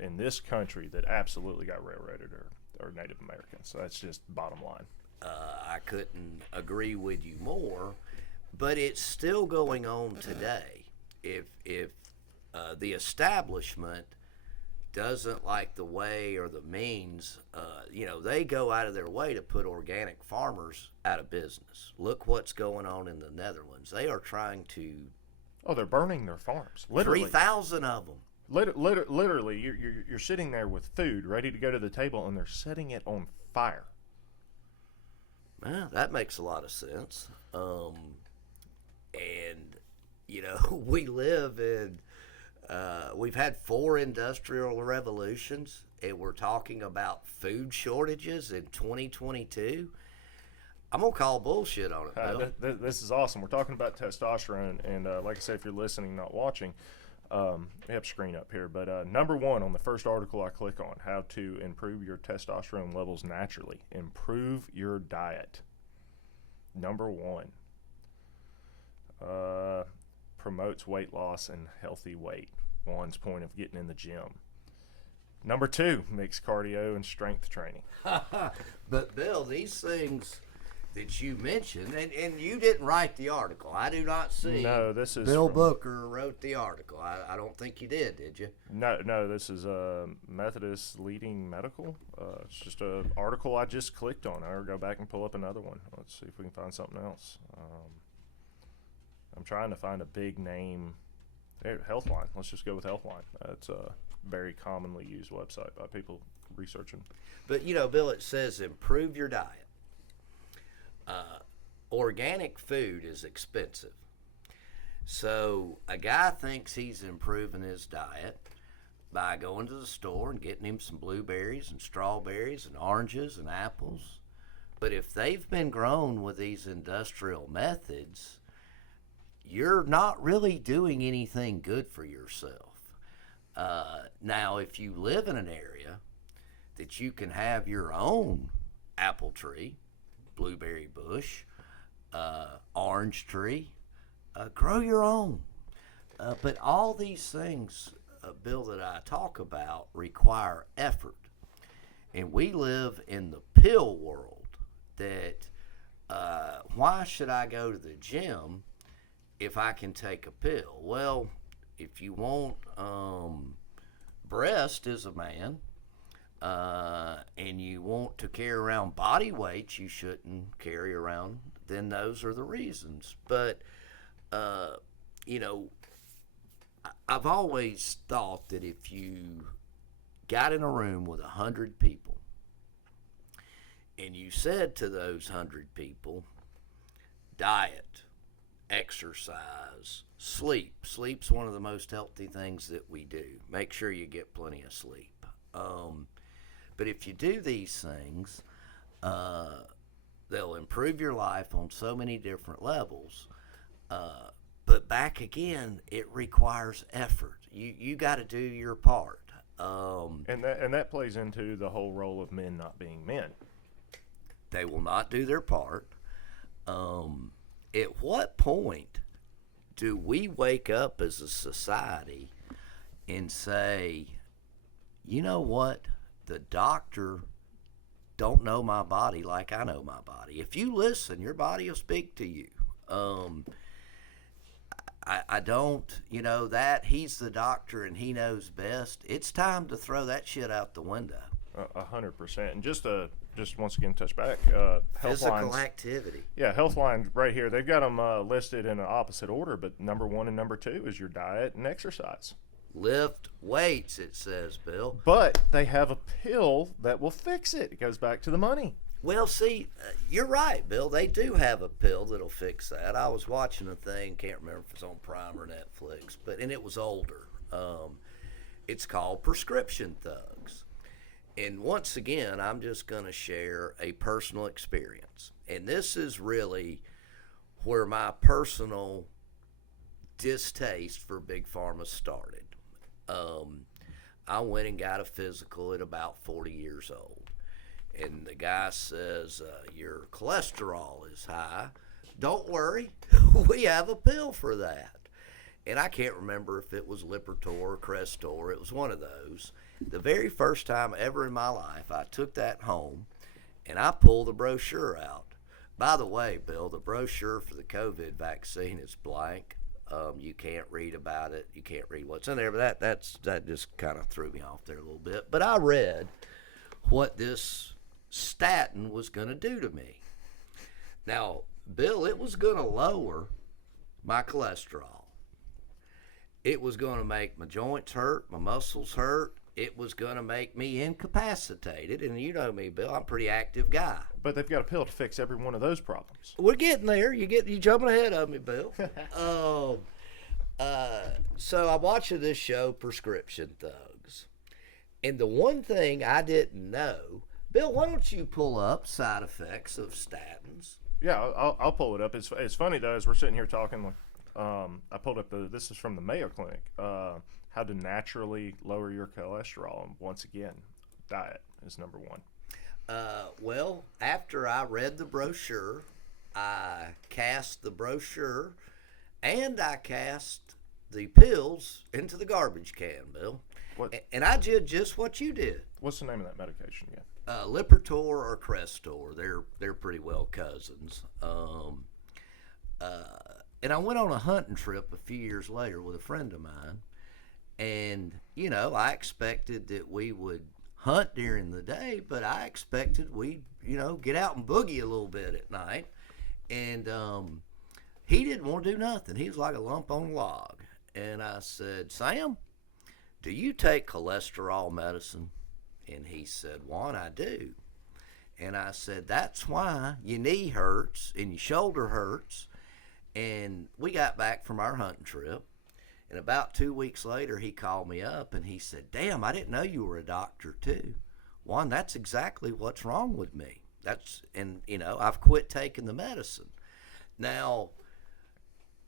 in this country that absolutely got railroaded are Native Americans. So that's just bottom line. I couldn't agree with you more, but it's still going on today. If the establishment doesn't like the way or the means, they go out of their way to put organic farmers out of business. Look what's going on in the Netherlands. They are trying to. Oh, they're burning their farms. Literally, 3,000 of them. Literally, you're sitting there with food ready to go to the table, and they're setting it on fire. Well, that makes a lot of sense. We live in. We've had 4 industrial revolutions, and we're talking about food shortages in 2022. I'm going to call bullshit on it, Bill. This is awesome. We're talking about testosterone, and like I said, if you're listening, not watching, we have a screen up here. But number 1 on the first article I click on, how to improve your testosterone levels naturally. Improve your diet. Number 1. Promotes weight loss and healthy weight. One's point of getting in the gym. Number 2, mix cardio and strength training. But Bill, these things that you mentioned, and you didn't write the article. I do not see. No, this is Bill Booker wrote the article. I don't think you did you? No, this is Methodist Leading Medical. It's just an article I just clicked on. I'll go back and pull up another one. Let's see if we can find something else. I'm trying to find a big name. Healthline. Let's just go with Healthline. It's a very commonly used website by people researching. But, Bill, it says improve your diet. Organic food is expensive. So a guy thinks he's improving his diet by going to the store and getting him some blueberries and strawberries and oranges and apples. But if they've been grown with these industrial methods, you're not really doing anything good for yourself. Now, if you live in an area that you can have your own apple tree, blueberry bush, orange tree, grow your own. But all these things, Bill, that I talk about require effort. And we live in the pill world that why should I go to the gym if I can take a pill? Well, if you want breast as a man, and you want to carry around body weight you shouldn't carry around, then those are the reasons. But, I've always thought that if you got in a room with 100 people and you said to those 100 people, diet, exercise, sleep. Sleep's one of the most healthy things that we do. Make sure you get plenty of sleep. But if you do these things, they'll improve your life on so many different levels. But back again, it requires effort. You got to do your part. And that plays into the whole role of men not being men. They will not do their part. At what point do we wake up as a society and say, you know what, the doctor don't know my body like I know my body. If you listen, your body will speak to you. I don't, that he's the doctor and he knows best. It's time to throw that shit out the window. 100%. And just once again touch back, Physical activity. Yeah, Healthline right here. They've got them listed in an opposite order, but number 1 and number 2 is your diet and exercise. Lift weights, it says, Bill. But they have a pill that will fix it. It goes back to the money. Well, see, you're right, Bill. They do have a pill that'll fix that. I was watching a thing, can't remember if it's on Prime or Netflix, and it was older. It's called Prescription Thugs. And once again, I'm just going to share a personal experience. And this is really where my personal distaste for Big Pharma started. I went and got a physical at about 40 years old. And the guy says, your cholesterol is high. Don't worry, we have a pill for that. And I can't remember if it was Lipitor or Crestor. It was one of those. The very first time ever in my life, I took that home, and I pulled the brochure out. By the way, Bill, the brochure for the COVID vaccine is blank. You can't read about it. You can't read what's in there. But that just kind of threw me off there a little bit. But I read what this statin was going to do to me. Now, Bill, it was going to lower my cholesterol. It was going to make my joints hurt, my muscles hurt. It was going to make me incapacitated. And you know me, Bill, I'm a pretty active guy. But they've got a pill to fix every one of those problems. We're getting there. You jumping ahead of me, Bill. So I'm watching this show, Prescription Thugs. And the one thing I didn't know, Bill, why don't you pull up side effects of statins? Yeah, I'll pull it up. It's funny, though, as we're sitting here talking, I pulled up this is from the Mayo Clinic, how to naturally lower your cholesterol. And once again, diet is number 1. Well, after I read the brochure, I cast the brochure and I cast the pills into the garbage can, Bill. What? And I did just what you did. What's the name of that medication again? Lipitor or Crestor. They're pretty well cousins. And I went on a hunting trip a few years later with a friend of mine. And, I expected that we would hunt during the day, but I expected we'd, get out and boogie a little bit at night. And he didn't want to do nothing. He was like a lump on a log. And I said, Sam, do you take cholesterol medicine? And he said, Juan, I do. And I said, that's why your knee hurts and your shoulder hurts. And we got back from our hunting trip. And about 2 weeks later, he called me up and he said, damn, I didn't know you were a doctor too. Juan, that's exactly what's wrong with me. I've quit taking the medicine. Now,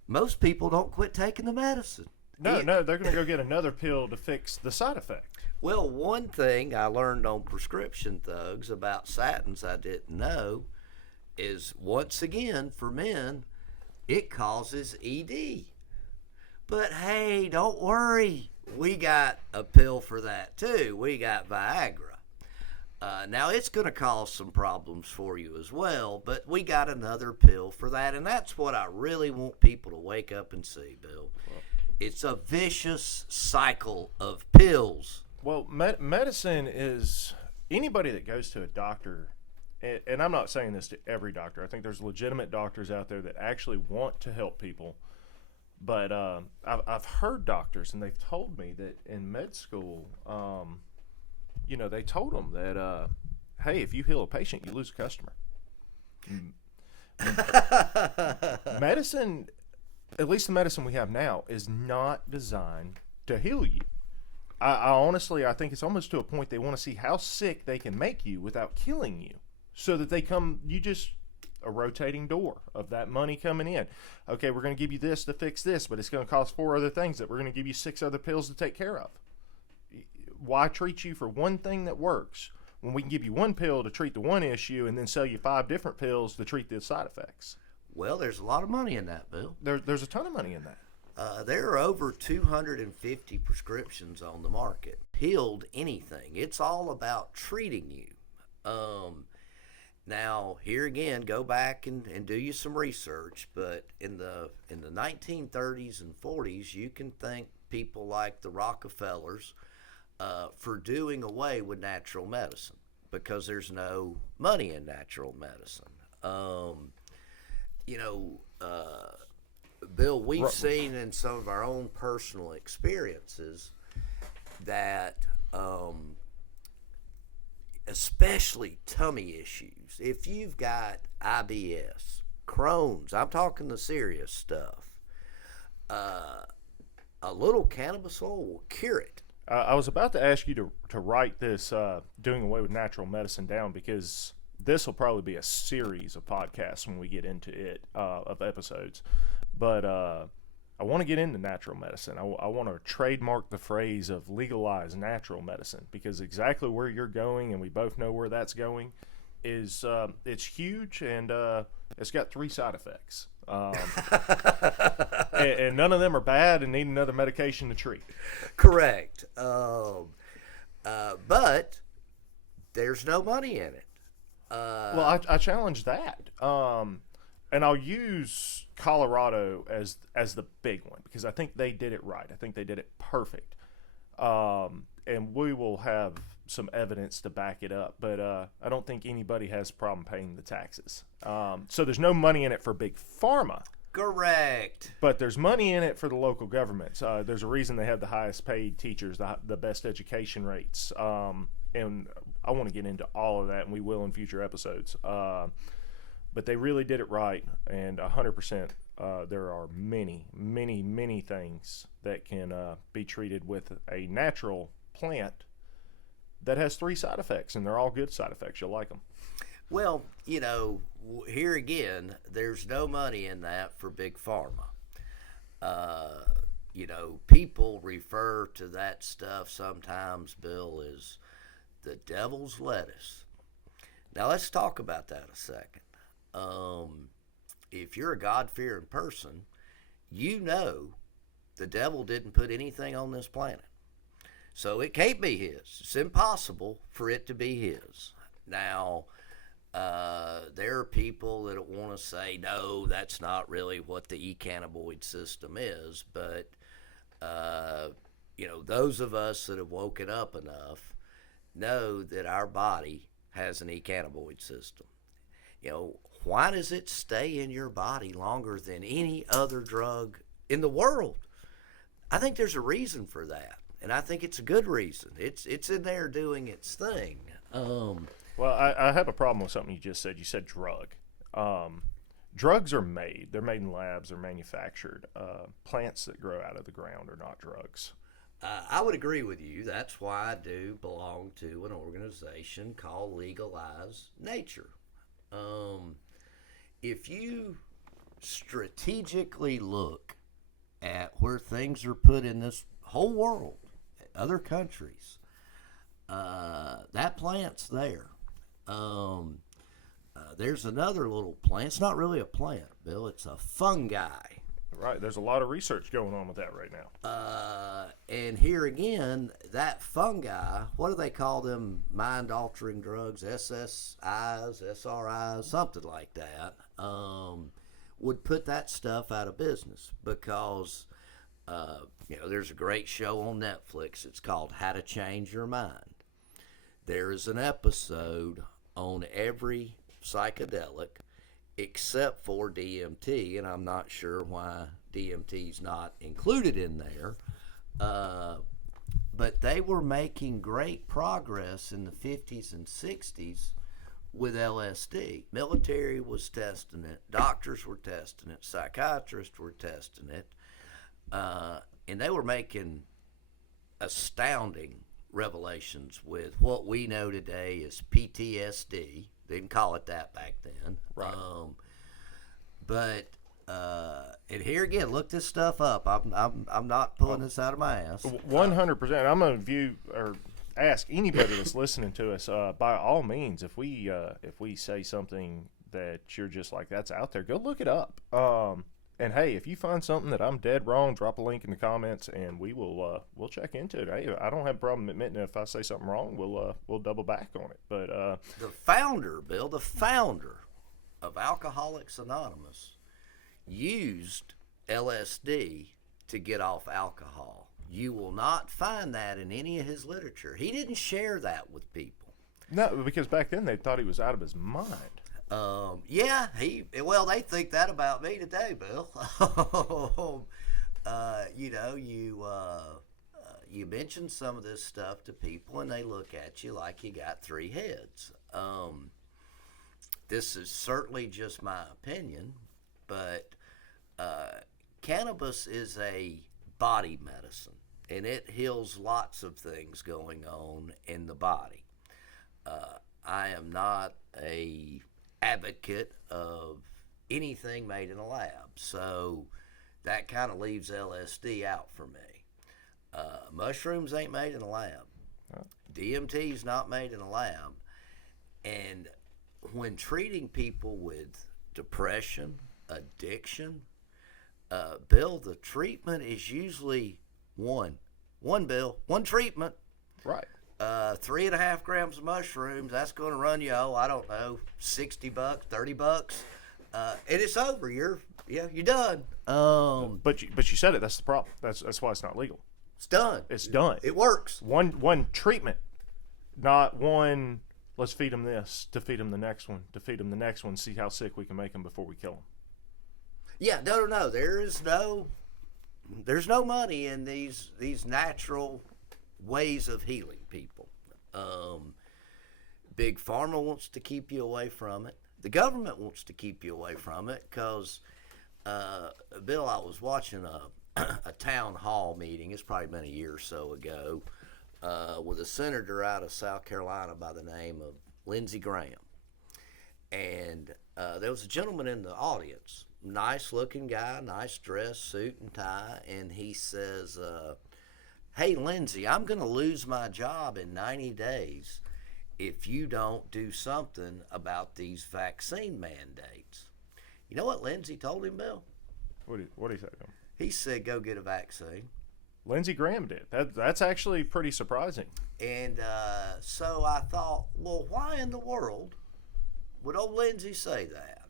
most people don't quit taking the medicine. No, they're going to go get another pill to fix the side effect. Well, one thing I learned on Prescription Thugs about statins I didn't know is, once again, for men, it causes ED. But hey, don't worry. We got a pill for that too. We got Viagra. Now, it's going to cause some problems for you as well, but we got another pill for that. And that's what I really want people to wake up and see, Bill. It's a vicious cycle of pills. Well, medicine is, anybody that goes to a doctor, and I'm not saying this to every doctor. I think there's legitimate doctors out there that actually want to help people. But I've heard doctors, and they've told me that in med school, they told them that, hey, if you heal a patient, you lose a customer. Medicine, at least the medicine we have now, is not designed to heal you. I honestly, I think it's almost to a point they want to see how sick they can make you without killing you, so that you just a rotating door of that money coming in. Okay, we're going to give you this to fix this, but it's going to cost 4 other things that we're going to give you 6 other pills to take care of. Why treat you for one thing that works when we can give you one pill to treat the one issue and then sell you 5 different pills to treat the side effects? Well, there's a lot of money in that, Bill. There's a ton of money in that. There are over 250 prescriptions on the market. Healed anything. It's all about treating you. Now, here again, go back and do you some research, but in the 1930s and 40s, you can thank people like the Rockefellers for doing away with natural medicine, because there's no money in natural medicine. Bill, we've seen in some of our own personal experiences that especially tummy issues. If you've got IBS, Crohn's, I'm talking the serious stuff, a little cannabis oil will cure it. I was about to ask you to write this doing away with natural medicine down, because this will probably be a series of podcasts when we get into it, of episodes. But I want to get into natural medicine. I want to trademark the phrase of legalize natural medicine, because exactly where you're going, and we both know where that's going, is it's huge, and it's got 3 side effects. And none of them are bad and need another medication to treat. Correct. But there's no money in it. Well, I challenge that. And I'll use Colorado as the big one, because I think they did it right. I think they did it perfect. And we will have some evidence to back it up, but I don't think anybody has a problem paying the taxes. So there's no money in it for Big Pharma. Correct. But there's money in it for the local governments. There's a reason they have the highest paid teachers, the best education rates. And I want to get into all of that, and we will in future episodes. But they really did it right, and 100%. There are many, many, many things that can be treated with a natural plant that has 3 side effects, and they're all good side effects. You'll like them. Well, here again, there's no money in that for Big Pharma. People refer to that stuff sometimes, Bill, as the devil's lettuce. Now, let's talk about that a second. If you're a God-fearing person, you know the devil didn't put anything on this planet. So it can't be his. It's impossible for it to be his. Now, there are people that want to say, no, that's not really what the e-cannabinoid system is. But, those of us that have woken up enough know that our body has an e-cannabinoid system. Why does it stay in your body longer than any other drug in the world? I think there's a reason for that, and I think it's a good reason. It's in there doing its thing. Well, I have a problem with something you just said. You said drug. Drugs are made. They're made in labs. They're manufactured. Plants that grow out of the ground are not drugs. I would agree with you. That's why I do belong to an organization called Legalize Nature. If you strategically look at where things are put in this whole world, other countries, that plant's there. There's another little plant. It's not really a plant, Bill. It's a fungi. Right. There's a lot of research going on with that right now. And here again, that fungi, what do they call them mind-altering drugs? SSIs, SRIs, something like that, would put that stuff out of business because, there's a great show on Netflix. It's called How to Change Your Mind. There is an episode on every psychedelic except for DMT, and I'm not sure why DMT's not included in there. but they were making great progress in the 50s and 60s with LSD. Military was testing it, doctors were testing it, psychiatrists were testing it, and they were making astounding revelations with what we know today as PTSD. They didn't call it that back then. Right. But and here again, look this stuff up. I'm not pulling this out of my ass. 100%. I'm gonna view or ask anybody that's listening to us. By all means, if we say something that you're just like that's out there, go look it up. And hey, if you find something that I'm dead wrong, drop a link in the comments, and we'll check into it. Hey, I don't have a problem admitting if I say something wrong, we'll double back on it. But the founder of Alcoholics Anonymous used LSD to get off alcohol. You will not find that in any of his literature. He didn't share that with people. No, because back then they thought he was out of his mind. Yeah, they think that about me today, Bill. You mention some of this stuff to people and they look at you like you got three heads. This is certainly just my opinion, but cannabis is a body medicine and it heals lots of things going on in the body. I am not a advocate of anything made in a lab, so that kind of leaves LSD out for me. Mushrooms ain't made in a lab. DMT's not made in a lab. And when treating people with depression, addiction, Bill, the treatment is usually one treatment. Right. 3.5 grams of mushrooms, that's going to run you, I don't know, $60, $30, and it's over. You're done. But you said it. That's the problem. That's why it's not legal. It's done. It's done. It works. One treatment, not one. Let's feed them this to feed them the next one to feed them the next one. See how sick we can make them before we kill them. Yeah, no. There's no money in these natural ways of healing people. Big Pharma wants to keep you away from it. The government wants to keep you away from it because, Bill, I was watching a town hall meeting. It's probably been a year or so ago with a senator out of South Carolina by the name of Lindsey Graham. And there was a gentleman in the audience, nice looking guy, nice dress, suit and tie, and he says, hey, Lindsey, I'm going to lose my job in 90 days if you don't do something about these vaccine mandates. You know what Lindsey told him, Bill? What did he say to him? He said, go get a vaccine. Lindsey Graham did. That's actually pretty surprising. And so I thought, well, why in the world would old Lindsey say that?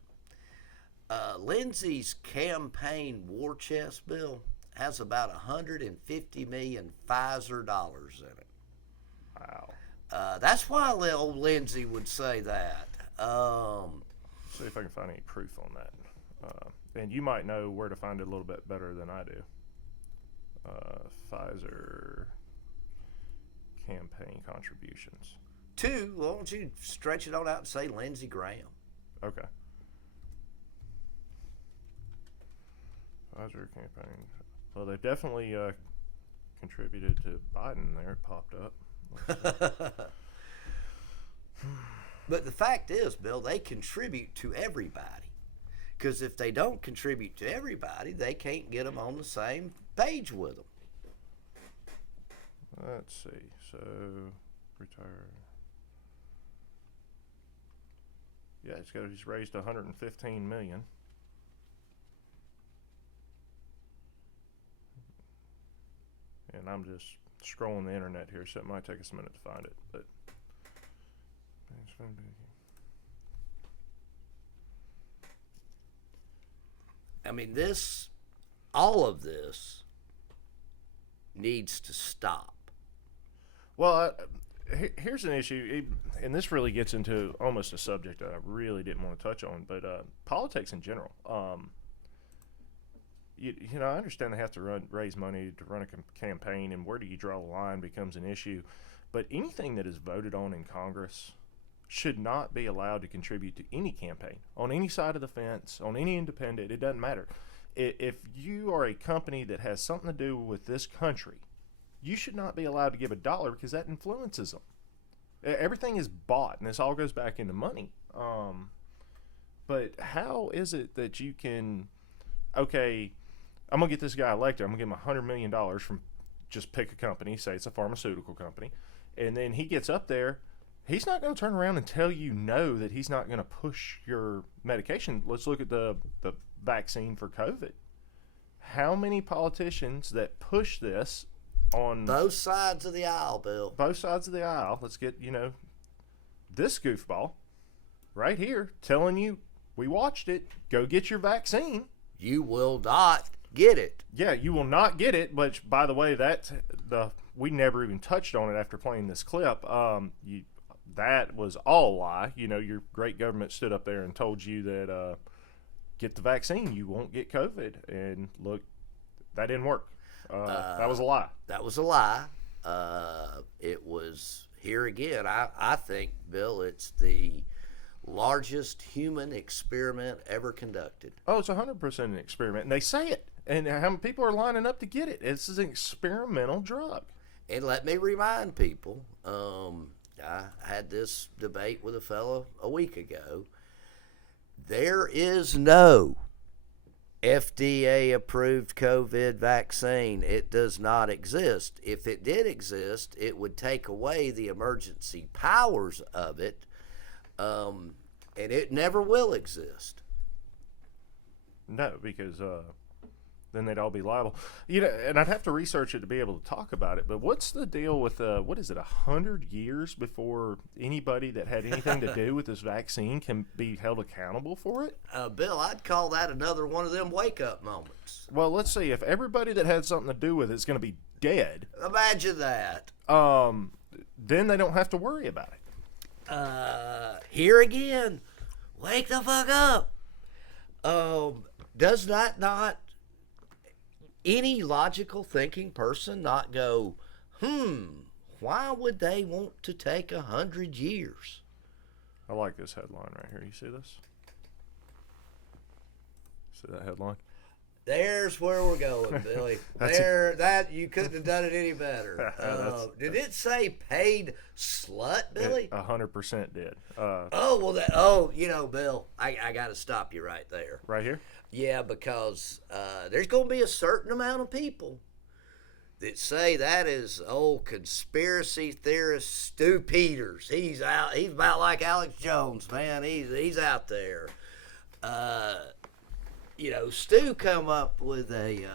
Lindsey's campaign war chest, Bill, has about 150 million Pfizer dollars in it. Wow. That's why old Lindsey would say that. See if I can find any proof on that. And you might know where to find it a little bit better than I do. Pfizer campaign contributions. Why don't you stretch it on out and say Lindsey Graham? Okay. Pfizer campaign. Well, they definitely contributed to Biden there. It popped up. But the fact is, Bill, they contribute to everybody. Because if they don't contribute to everybody, they can't get them on the same page with them. Let's see. So, retire. Yeah, he's raised 115 million. And I'm just scrolling the internet here, so it might take us a minute to find it. But I mean, all of this needs to stop. Well, here's an issue, and this really gets into almost a subject that I really didn't want to touch on, but politics in general. I understand they have to raise money to run a campaign, and where do you draw the line becomes an issue. But anything that is voted on in Congress should not be allowed to contribute to any campaign on any side of the fence, on any independent. It doesn't matter. If you are a company that has something to do with this country, you should not be allowed to give $1 because that influences them. Everything is bought, and this all goes back into money. But how is it that you can, okay, I'm going to get this guy elected. I'm going to give him $100 million from, just pick a company, say it's a pharmaceutical company, and then he gets up there. He's not going to turn around and tell you no, that he's not going to push your medication. Let's look at the vaccine for COVID. How many politicians that push this on both sides of the aisle, Bill? Both sides of the aisle. Let's get, this goofball right here telling you, we watched it, go get your vaccine. You will not get it. Yeah, you will not get it, but by the way, we never even touched on it after playing this clip. That was all a lie. Your great government stood up there and told you that get the vaccine, you won't get COVID. And look, that didn't work. That was a lie. That was a lie. It was, here again, I think, Bill, it's the largest human experiment ever conducted. Oh, it's 100% an experiment. And they say it. And how many people are lining up to get it? This is an experimental drug. And let me remind people, I had this debate with a fellow a week ago. There is no FDA-approved COVID vaccine. It does not exist. If it did exist, it would take away the emergency powers of it, and it never will exist. No, because then they'd all be liable. And I'd have to research it to be able to talk about it. But what's the deal with, 100 years before anybody that had anything to do with this vaccine can be held accountable for it? Bill, I'd call that another one of them wake-up moments. Well, let's see. If everybody that had something to do with it is going to be dead. Imagine that. Then they don't have to worry about it. Here again, wake the fuck up. Does that not any logical thinking person not go, why would they want to take 100 years? I like this headline right here. You see this? See that headline? There's where we're going, Billy. You couldn't have done it any better. Did it say paid slut, Billy? 100% did. Bill, I got to stop you right there. Right here? Yeah, because there's going to be a certain amount of people that say that is old conspiracy theorist Stu Peters. He's out. He's about like Alex Jones, man. He's out there. Stu come up with a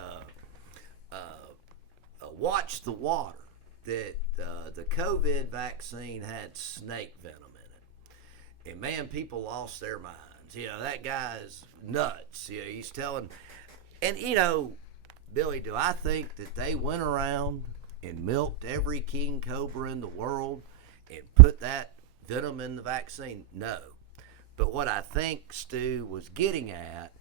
watch the water that the COVID vaccine had snake venom in it, and man, people lost their minds. That guy's nuts. He's telling, and Billy, do I think that they went around and milked every king cobra in the world and put that venom in the vaccine? No. But what I think Stu was getting at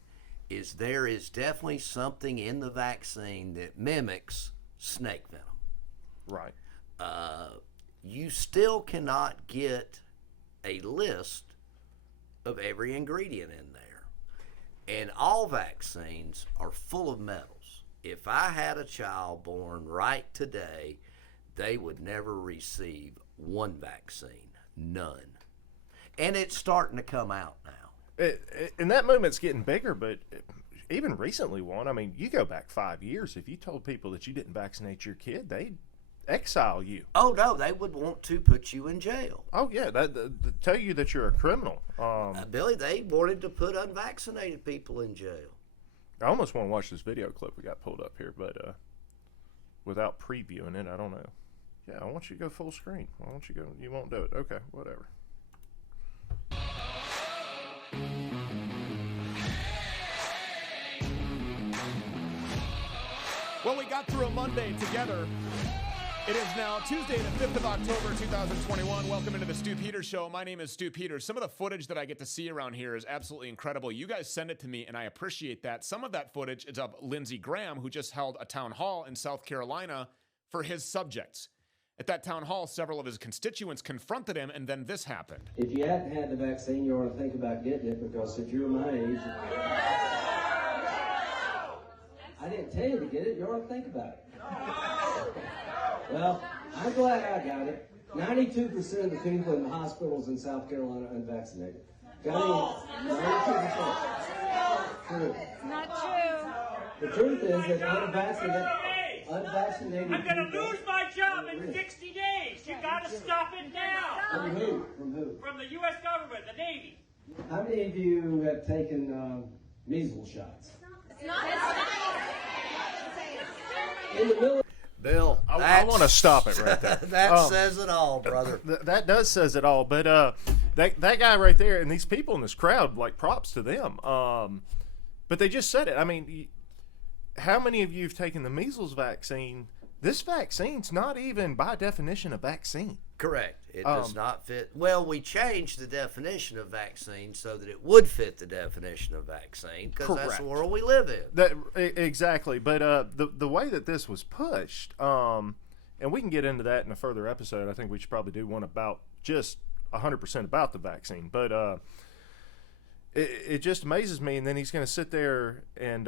is there is definitely something in the vaccine that mimics snake venom. Right. You still cannot get a list of every ingredient in there. And all vaccines are full of metals. If I had a child born right today, they would never receive one vaccine. None. And it's starting to come out now. And that movement's getting bigger, but even recently one, you go back 5 years, if you told people that you didn't vaccinate your kid, they'd exile you. Oh, no, they would want to put you in jail. Oh, yeah, tell you that you're a criminal. Billy, they wanted to put unvaccinated people in jail. I almost want to watch this video clip we got pulled up here, but without previewing it, I don't know. Yeah, I want you to go full screen. Why don't you go? You won't do it. Okay, whatever. Well, we got through a Monday together. It is now Tuesday, the 5th of October, 2021. Welcome into the Stu Peters Show. My name is Stu Peters. Some of the footage that I get to see around here is absolutely incredible. You guys send it to me, and I appreciate that. Some of that footage is of Lindsey Graham, who just held a town hall in South Carolina for his subjects. At that town hall, several of his constituents confronted him, and then this happened. If you hadn't had the vaccine, you ought to think about getting it, because if you're my age, I didn't tell you to get it, you ought to think about it. Well, I'm glad I got it. 92% of the people in the hospitals in South Carolina are unvaccinated. Got any? 92%. True. Not true. The truth is that unvaccinated I'm going to people, lose my job in 60 days. You got to stop it now. From who? From who? From the U.S. government, the Navy. How many of you have taken measles shots? In the military. Bill, I want to stop it right there. That says it all, brother. That does says it all. But that guy right there and these people in this crowd, like, props to them. But they just said it. I mean, how many of you have taken the measles vaccine? This vaccine's not even by definition a vaccine. Correct. It does not fit. Well, we changed the definition of vaccine so that it would fit the definition of vaccine, because that's the world we live in. Exactly. But the way that this was pushed, and we can get into that in a further episode. I think we should probably do one about just 100% about the vaccine. But it just amazes me. And then he's going to sit there and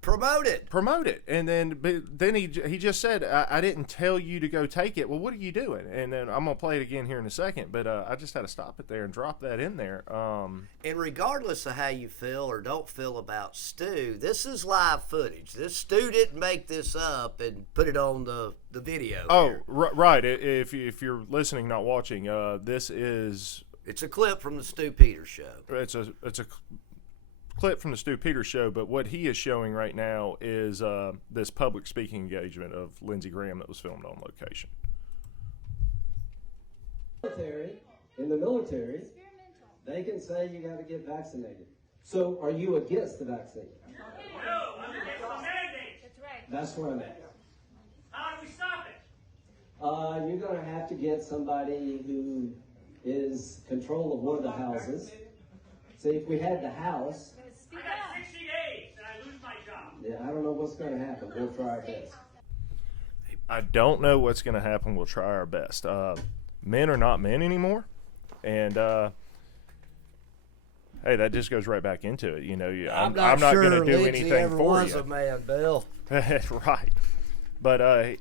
promote it, and then he just said, I didn't tell you to go take it. Well, what are you doing? And then I'm gonna play it again here in a second, but I just had to stop it there and drop that in there. And regardless of how you feel or don't feel about Stu, this is live footage. Stu didn't make this up and put it on the video. Right. If you're listening, not watching, it's a clip from the Stu Peters Show. It's a clip from the Stu Peters Show, but what he is showing right now is this public speaking engagement of Lindsey Graham that was filmed on location. In the military, they can say you got to get vaccinated. So are you against the vaccine? No, I'm against the mandate. That's right. That's where I'm at. How do we stop it? You're going to have to get somebody who is control of one of the houses. See, if we had the house, I got 60 days and I lose my job. yeah, I don't know what's going to happen. We'll try our best. I don't know what's going to happen. We'll try our best. Men are not men anymore, and hey, that just goes right back into it. You know, I'm not sure going to do Lindsey anything ever for was you. a man, Bill. Right, but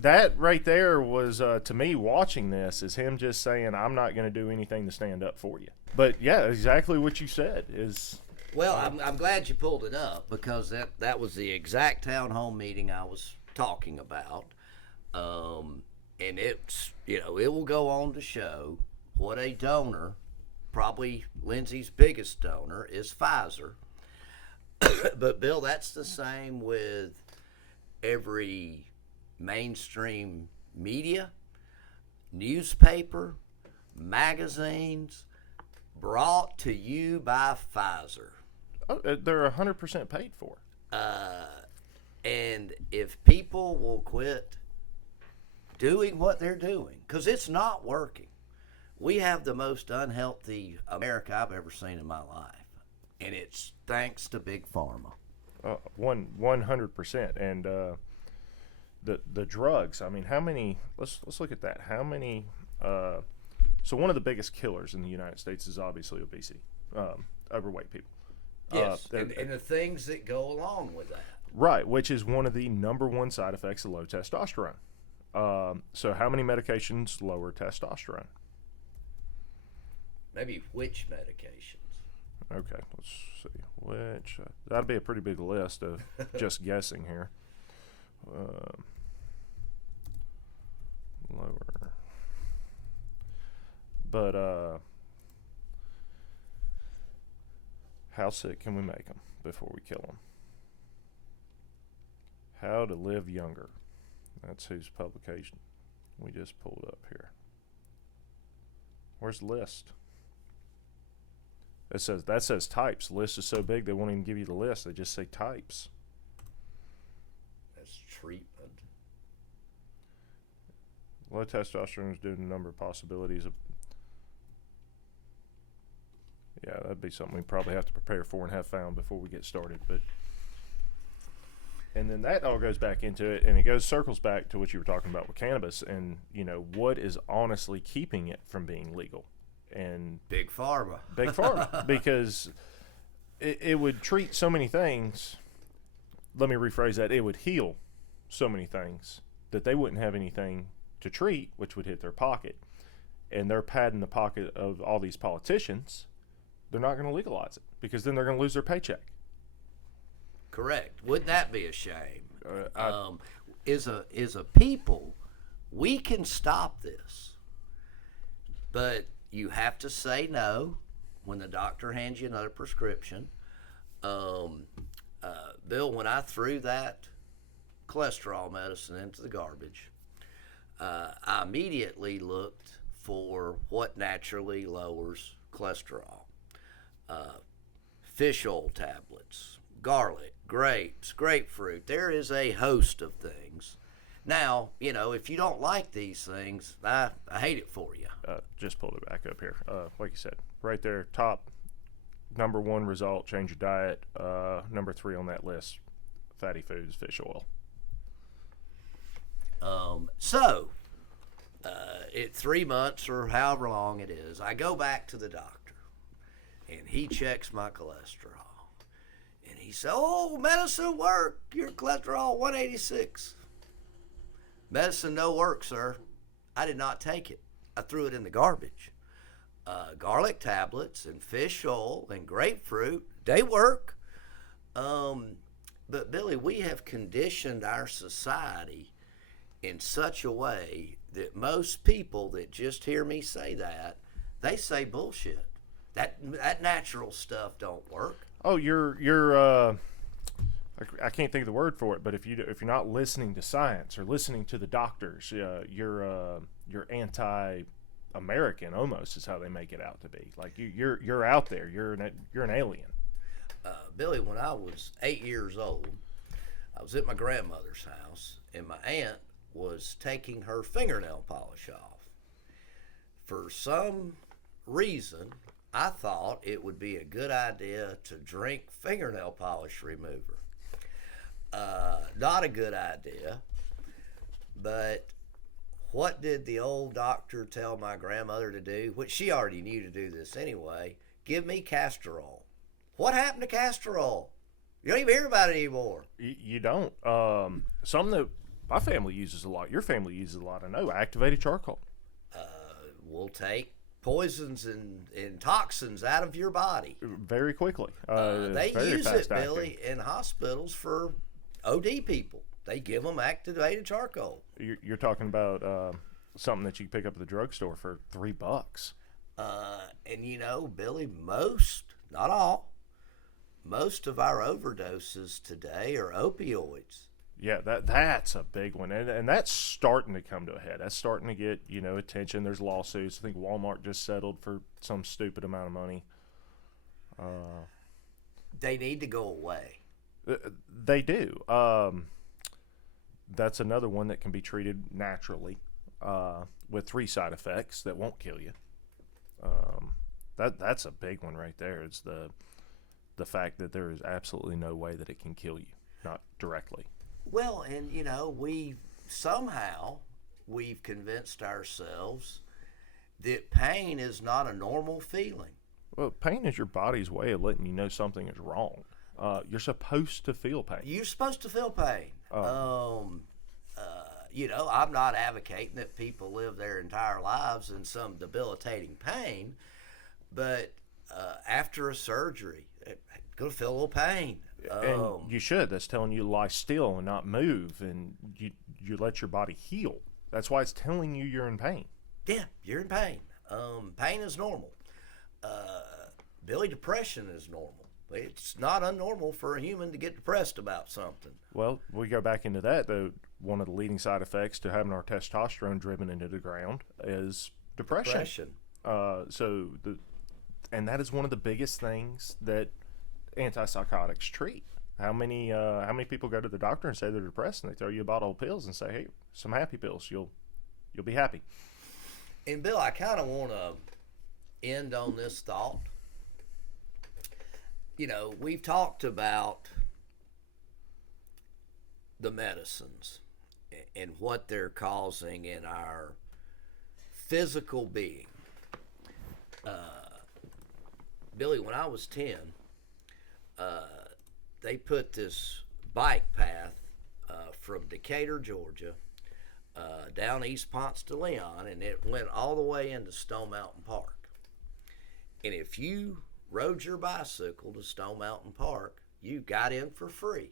that right there was to me watching this is him just saying, I'm not going to do anything to stand up for you. But yeah, exactly what you said is. Well, I'm glad you pulled it up, because that was the exact town hall meeting I was talking about, and it's, it will go on to show what a donor, probably Lindsey's biggest donor, is Pfizer. But Bill, that's the same with every mainstream media, newspaper, magazines, brought to you by Pfizer. Oh, they're 100% paid for. And if people will quit doing what they're doing, because it's not working. We have the most unhealthy America I've ever seen in my life, and it's thanks to Big Pharma. 100%. And the drugs. I mean, how many? Let's look at that. How many? So one of the biggest killers in the United States is obviously obesity, overweight people. Yes, and the things that go along with that. Right, which is one of the number one side effects of low testosterone. So how many medications lower testosterone? Maybe which medications? Okay, let's see. Which, that'd be a pretty big list of just guessing here. Lower. But, how sick can we make them before we kill them? How to Live Younger. That's whose publication we just pulled up here. Where's the list? That says types. The list is so big they won't even give you the list. They just say types. That's treatment. Low testosterone is due to a number of possibilities of. Yeah, that'd be something we probably have to prepare for and have found before we get started. But and then that all goes back into it, and it circles back to what you were talking about with cannabis, and what is honestly keeping it from being legal, and Big Pharma, because it would treat so many things. Let me rephrase that: it would heal so many things that they wouldn't have anything to treat, which would hit their pocket, and they're padding the pocket of all these politicians. They're not going to legalize it because then they're going to lose their paycheck. Correct. Wouldn't that be a shame? Is a people, we can stop this, but you have to say no when the doctor hands you another prescription. Bill, when I threw that cholesterol medicine into the garbage, I immediately looked for what naturally lowers cholesterol. Fish oil tablets, garlic, grapes, grapefruit. There is a host of things. Now, if you don't like these things, I hate it for you. Just pulled it back up here. Like you said, right there, top number one result, change your diet. Number 3 on that list, fatty foods, fish oil. At 3 months or however long it is, I go back to the doctor. And he checks my cholesterol. And he said, "Oh, medicine work. Your cholesterol 186. Medicine no work, sir. I did not take it. I threw it in the garbage. Garlic tablets and fish oil and grapefruit, they work. But Billy, we have conditioned our society in such a way that most people that just hear me say that, they say bullshit. That natural stuff don't work." Oh, you're I can't think of the word for it, but if you're not listening to science or listening to the doctors, you're anti-American almost is how they make it out to be. Like you're out there, you're an alien. Billy, when I was 8 years old, I was at my grandmother's house, and my aunt was taking her fingernail polish off. For some reason, I thought it would be a good idea to drink fingernail polish remover. Not a good idea, but what did the old doctor tell my grandmother to do? Which she already knew to do this anyway. Give me castor oil. What happened to castor oil? You don't even hear about it anymore. You don't. Something that my family uses a lot, your family uses a lot, I know, activated charcoal. We'll take poisons and toxins out of your body very quickly. They use it, Billy, in hospitals for OD people. They give them activated charcoal. You're talking about something that you can pick up at the drugstore for $3. And Billy, not all, most of our overdoses today are opioids. Yeah, that's a big one, and that's starting to come to a head. That's starting to get attention. There's lawsuits. I think Walmart just settled for some stupid amount of money. They need to go away. They do. That's another one that can be treated naturally with 3 side effects that won't kill you. That's a big one right there. It's the fact that there is absolutely no way that it can kill you, not directly. Well, and we've convinced ourselves that pain is not a normal feeling. Well, pain is your body's way of letting you know something is wrong. You're supposed to feel pain. You're supposed to feel pain. I'm not advocating that people live their entire lives in some debilitating pain, but after a surgery, they're going to feel a little pain. And you should. That's telling you to lie still and not move, and you let your body heal. That's why it's telling you you're in pain. Yeah, you're in pain. Pain is normal. Billy, depression is normal. It's not unnormal for a human to get depressed about something. Well, we go back into that, though. One of the leading side effects to having our testosterone driven into the ground is depression. And that is one of the biggest things that antipsychotics treat. How many people go to the doctor and say they're depressed, and they throw you a bottle of pills and say, "Hey, some happy pills. You'll you'll be happy. And Bill, I kind of want to end on this thought. You know, we've talked about the medicines and what they're causing in our physical being. Billy, when I was 10, they put this bike path from Decatur, Georgia, down East Ponce de Leon, and it went all the way into Stone Mountain Park. And if you rode your bicycle to Stone Mountain Park, you got in for free.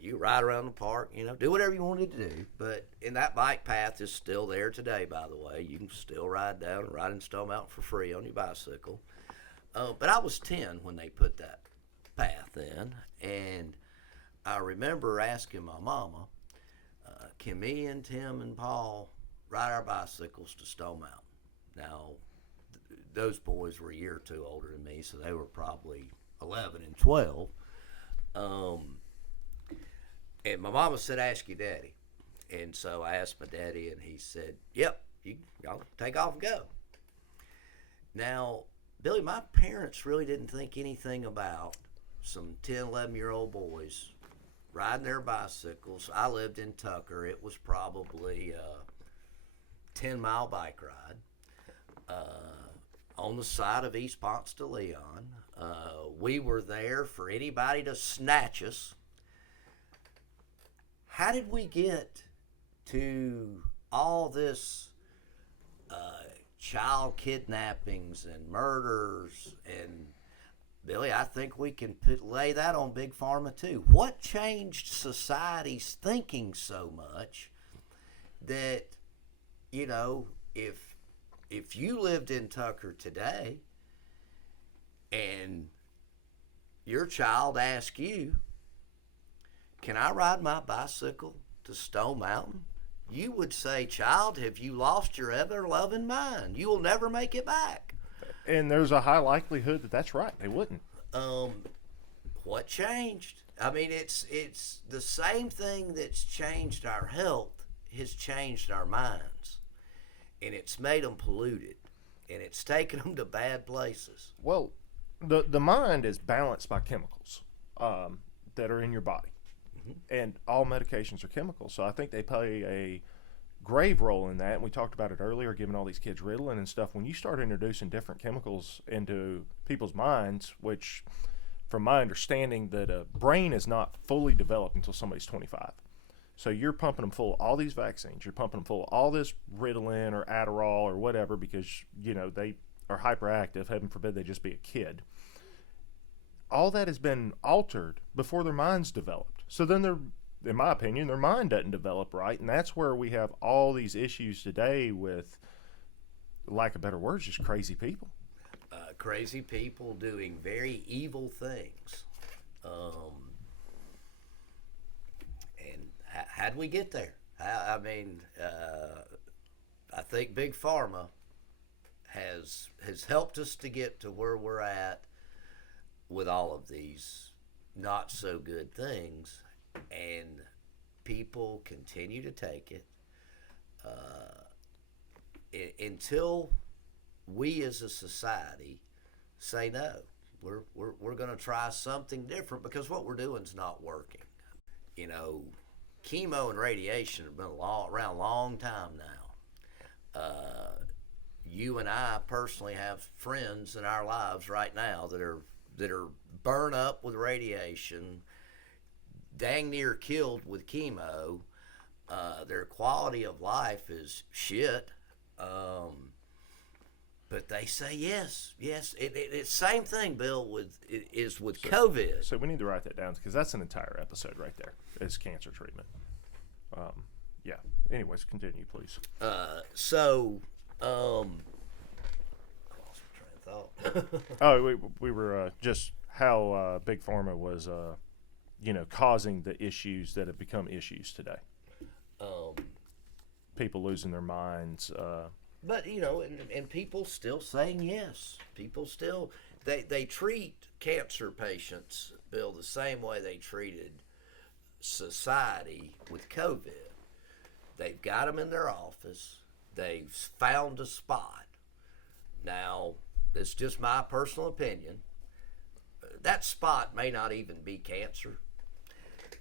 You ride around the park, you know, do whatever you wanted to do. But and that bike path is still there today, by the way. You can still ride down and ride in Stone Mountain for free on your bicycle. But I was 10 when they put that path in, and I remember asking my mama, can me and Tim and Paul ride our bicycles to Stone Mountain? Now, those boys were a year or two older than me, so they were probably 11 and 12. And my mama said, ask your daddy. And so I asked my daddy, and he said, yep, y'all take off and go. Now, Billy, my parents really didn't think anything about some 10, 11-year-old boys riding their bicycles. I lived in Tucker. It was probably a 10-mile bike ride on the side of East Ponce de Leon. We were there for anybody to snatch us. How did we get to all this child kidnappings and murders? And Billy, I think we can lay that on Big Pharma too. What changed society's thinking so much that, you know, if you lived in Tucker today and your child asked you, can I ride my bicycle to Stone Mountain? You would say, child, have you lost your ever-loving mind? You will never make it back. And there's a high likelihood that that's right. They wouldn't. What changed? I mean, it's the same thing that's changed our health has changed our minds. And it's made them polluted. And it's taken them to bad places. Well, the mind is balanced by chemicals that are in your body. And all medications are chemicals, so I think they play a grave role in that. And we talked about it earlier, giving all these kids Ritalin and stuff. When you start introducing different chemicals into people's minds, which, from my understanding, that a brain is not fully developed until somebody's 25. So you're pumping them full of all these vaccines. You're pumping them full of all this Ritalin or Adderall or whatever because, you know, they are hyperactive. Heaven forbid they just be a kid. All that has been altered before their minds developed. So then in my opinion, their mind doesn't develop right. And that's where we have all these issues today with, lack of better words, just crazy people. Crazy people doing very evil things. And how'd we get there? I mean, I think Big Pharma has helped us to get to where we're at with all of these not so good things, and people continue to take it until we as a society say no. We're going to try something different because what we're doing is not working. You know, chemo and radiation have been around a long time now. You and I personally have friends in our lives right now that are burned up with radiation, dang near killed with chemo. Their quality of life is shit. But they say yes. It's same thing, Bill, with COVID. So we need to write that down because that's an entire episode right there. It's cancer treatment. Yeah. Anyways, continue, please. I lost my train of thought. Oh, we were just how Big Pharma was, causing the issues that have become issues today. People losing their minds. But, and people still saying yes. People still, they treat cancer patients, Bill, the same way they treated society with COVID. They've got them in their office. They've found a spot. Now, it's just my personal opinion. That spot may not even be cancer,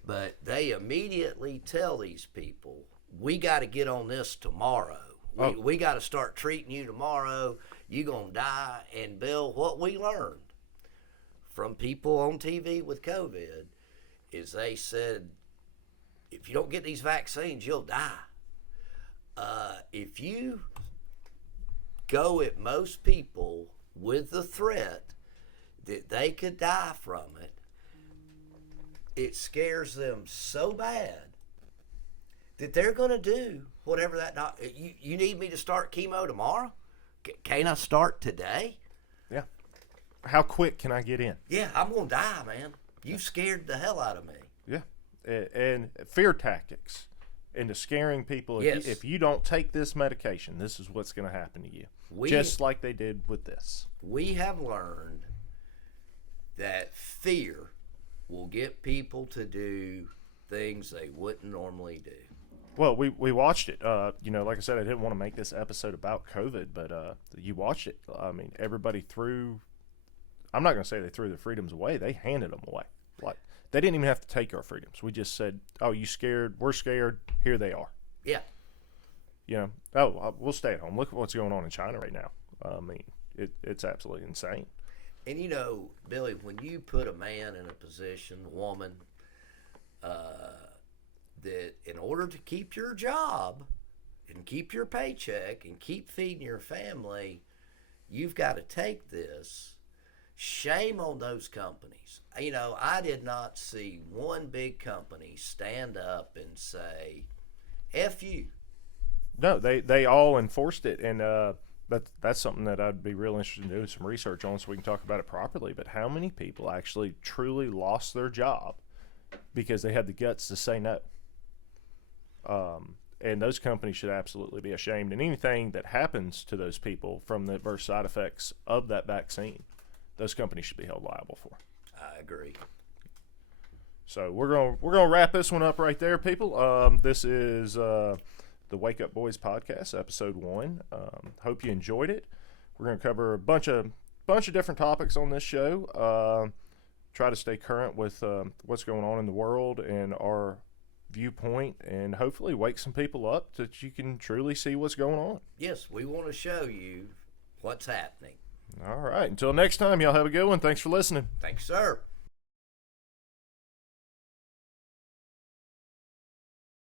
but they immediately tell these people, we got to get on this tomorrow. We got to start treating you tomorrow. You're going to die. And, Bill, what we learned from people on TV with COVID is they said, if you don't get these vaccines, you'll die. If you go at most people with the threat that they could die from it, it scares them so bad that they're going to do whatever that you need me to start chemo tomorrow? Can't I start today? Yeah. How quick can I get in? Yeah, I'm going to die, man. You scared the hell out of me. Yeah. And fear tactics into scaring people. Yes. If you don't take this medication, this is what's going to happen to you. Just like they did with this. We have learned that fear will get people to do things they wouldn't normally do. Well, we watched it. Like I said, I didn't want to make this episode about COVID, but you watched it. I mean, everybody threw. I'm not going to say they threw their freedoms away. They handed them away. Like, they didn't even have to take our freedoms. We just said, "Oh, you scared? We're scared. Here they are." Yeah. We'll stay at home. Look at what's going on in China right now. I mean, it's absolutely insane. And Billy, when you put a man in a position, woman, that in order to keep your job and keep your paycheck and keep feeding your family, you've got to take this. Shame on those companies. I did not see one big company stand up and say, F you. No, they all enforced it, and that's something that I'd be real interested in doing some research on so we can talk about it properly. But how many people actually truly lost their job because they had the guts to say no? And those companies should absolutely be ashamed. And anything that happens to those people from the adverse side effects of that vaccine, those companies should be held liable for. I agree. So we're gonna wrap this one up right there, people. This is the Wake Up Boys podcast, episode 1. Hope you enjoyed it. We're gonna cover a bunch of different topics on this show. Try to stay current with what's going on in the world and our viewpoint, and hopefully wake some people up that you can truly see what's going on. Yes, we want to show you what's happening. All right. Until next time, y'all have a good one. Thanks for listening. Thanks, sir.